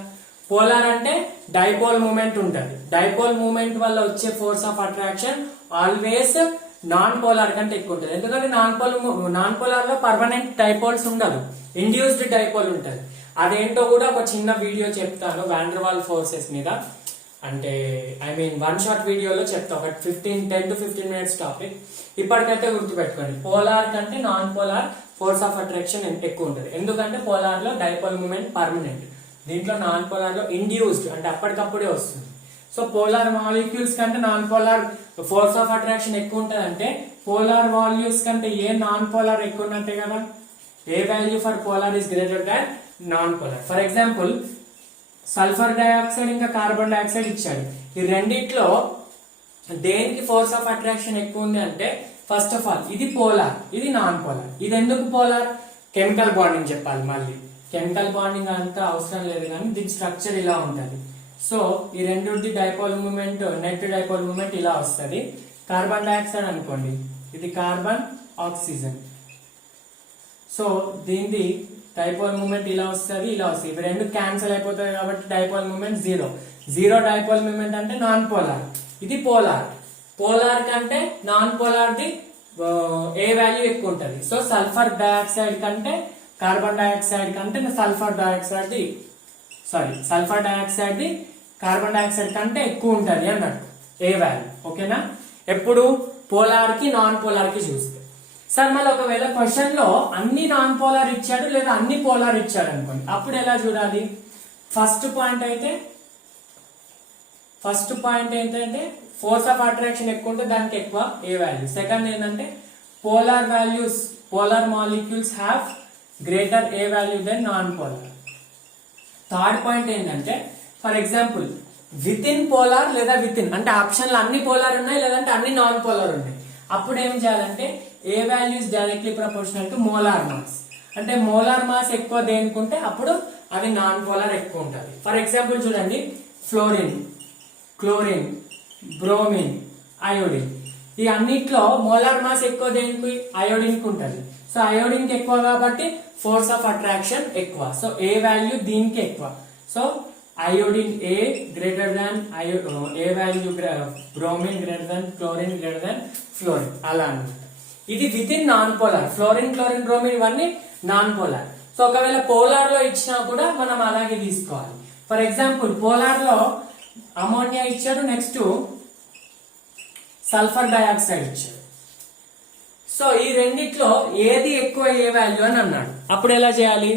పోలార్ అంటే డైపోల్ మూమెంట్ ఉంటుంది. డైపోల్ మూమెంట్ వల్ల వచ్చే force of attraction always non polar కంటే ఎక్కువ ఉంటుంది. ఎందుకంటే నాన్ పోలార్ లో పర్మనెంట్ డైపోల్స్ ఉండదు, ఇండ్యూస్డ్ డైపోల్ ఉంటుంది. అదేంటో కూడా ఒక చిన్న వీడియో చెప్తాను వాండర్వాల్ ఫోర్సెస్ మీద. అంటే వన్ షాట్ వీడియోలో చెప్తా, ఒక 10 to 15 మినిట్స్ టాపిక్. ఇప్పటికైతే గుర్తుపెట్టుకోండి, పోలార్ కంటే non polar force of attraction ఎక్కువ ఉంటుంది. ఎందుకంటే పోలార్ లో డైపోల్ మూమెంట్ పర్మనెంట్, దీంట్లో నాన్ పోలార్ లో ఇండ్యూస్డ్ అంటే అప్పటికప్పుడే వస్తుంది. సో పోలార్ మాలిక్యూల్స్ కంటే non polar force of attraction ఎక్కువ ఉంటుంది. అంటే పోలార్ వాల్యూస్ కంటే ఏ నాన్ పోలార్ ఎక్కువ ఉన్నట్టే కదా. A value for polar is greater than non polar. For example sulphur dioxide ఇంకా కార్బన్ డైఆక్సైడ్ ఇచ్చాడు. ఈ రెండిట్లో దేనికి ఫోర్స్ ఆఫ్ అట్రాక్షన్ ఎక్కువ ఉంది అంటే ఫస్ట్ ఆఫ్ ఆల్ ఇది పోలార్, ఇది నాన్ పోలార్. ఇది ఎందుకు పోలార్, కెమికల్ బాండింగ్ చెప్పాలి. మళ్ళీ కెమికల్ బాండింగ్ అంతా అవసరం లేదు, కానీ దీని స్ట్రక్చర్ ఇలా ఉంటుంది. సో ఈ రెండుది dipole moment, net dipole moment ఇలా వస్తుంది. కార్బన్ డైఆక్సైడ్ అనుకోండి, ఇది కార్బన్ ఆక్సిజన్. సో దీనిది డైపోల్ మూమెంట్ ఇలా వస్తుంది, ఇలా వస్తుంది. ఇవి రెండు క్యాన్సిల్ అయిపోతాయి కాబట్టి dipole moment zero. Zero dipole moment అంటే నాన్ పోలార్. ఇది పోలార్. పోలార్ కంటే నాన్ పోలార్ ది ఏ వాల్యూ ఎక్కువ ఉంటుంది. సో సల్ఫర్ డైఆక్సైడ్ కంటే కార్బన్ డైఆక్సైడ్ కంటే సల్ఫర్ డైఆక్సైడ్ ది కార్బన్ డైఆక్సైడ్ కంటే ఎక్కువ ఉంటుంది అన్నట్టు ఏ వాల్యూ. ఓకేనా? ఎప్పుడు పోలార్ కి నాన్ పోలార్ కి చూస్తే. సార్ మళ్ళీ ఒకవేళ క్వశ్చన్ లో అన్ని నాన్ పోలార్ ఇచ్చాడు లేదా అన్ని పోలార్ ఇచ్చాడు అనుకోండి, అప్పుడు ఎలా చూడాలి? ఫస్ట్ పాయింట్ ఏంటంటే ఫోర్స్ ఆఫ్ అట్రాక్షన్ ఎక్కువ ఉంటే దానికి ఎక్కువ ఏ వాల్యూ. సెకండ్ ఏంటంటే polar values, polar molecules have greater a value then non polar. Third point ఏంటంటే for example within polar లేదా విత్ ఇన్ అంటే ఆప్షన్లు అన్ని పోలార్ ఉన్నాయి లేదంటే అన్ని నాన్ పోలార్ ఉన్నాయి. అప్పుడు ఏం చేయాలంటే a value is directly proportional to molar mass. అంటే మోలార్ మాస్ ఎక్కువ దేనికుంటే అప్పుడు అది నాన్ పోలార్ ఎక్కువ ఉంటుంది. ఫర్ ఎగ్జాంపుల్ చూడండి, ఫ్లోరిన్, క్లోరిన్, బ్రోమిన్, అయోడిన్, ఈ అన్నిట్లో మోలార్ మాస్ ఎక్కువ దేనికి? అయోడిన్ కు ఉంటుంది. సో అయోడిన్ కి ఎక్కువ కాబట్టి ఫోర్స్ ఆఫ్ అట్రాక్షన్ ఎక్కువ. సో ఏ వాల్యూ దీనికి ఎక్కువ. So iodine a greater than a value bromine greater than chlorine greater than fluorine, అలా అన్నమాట. ఇది within non polar. Fluorine, chlorine, bromine ఇవన్నీ నాన్ పోలార్. సో ఒకవేళ పోలార్ లో ఇచ్చినా కూడా మనం అలాగే తీసుకోవాలి. ఫర్ ఎగ్జాంపుల్ పోలార్ లో అమోనియా ఇచ్చాడు, నెక్స్ట్ సల్ఫర్ డైఆక్సైడ్ ఇచ్చాడు. సో ఈ రెండిట్లో ఏది ఎక్కువ ఏ వాల్యూ అని అన్నాడు. అప్పుడు ఎలా చేయాలి?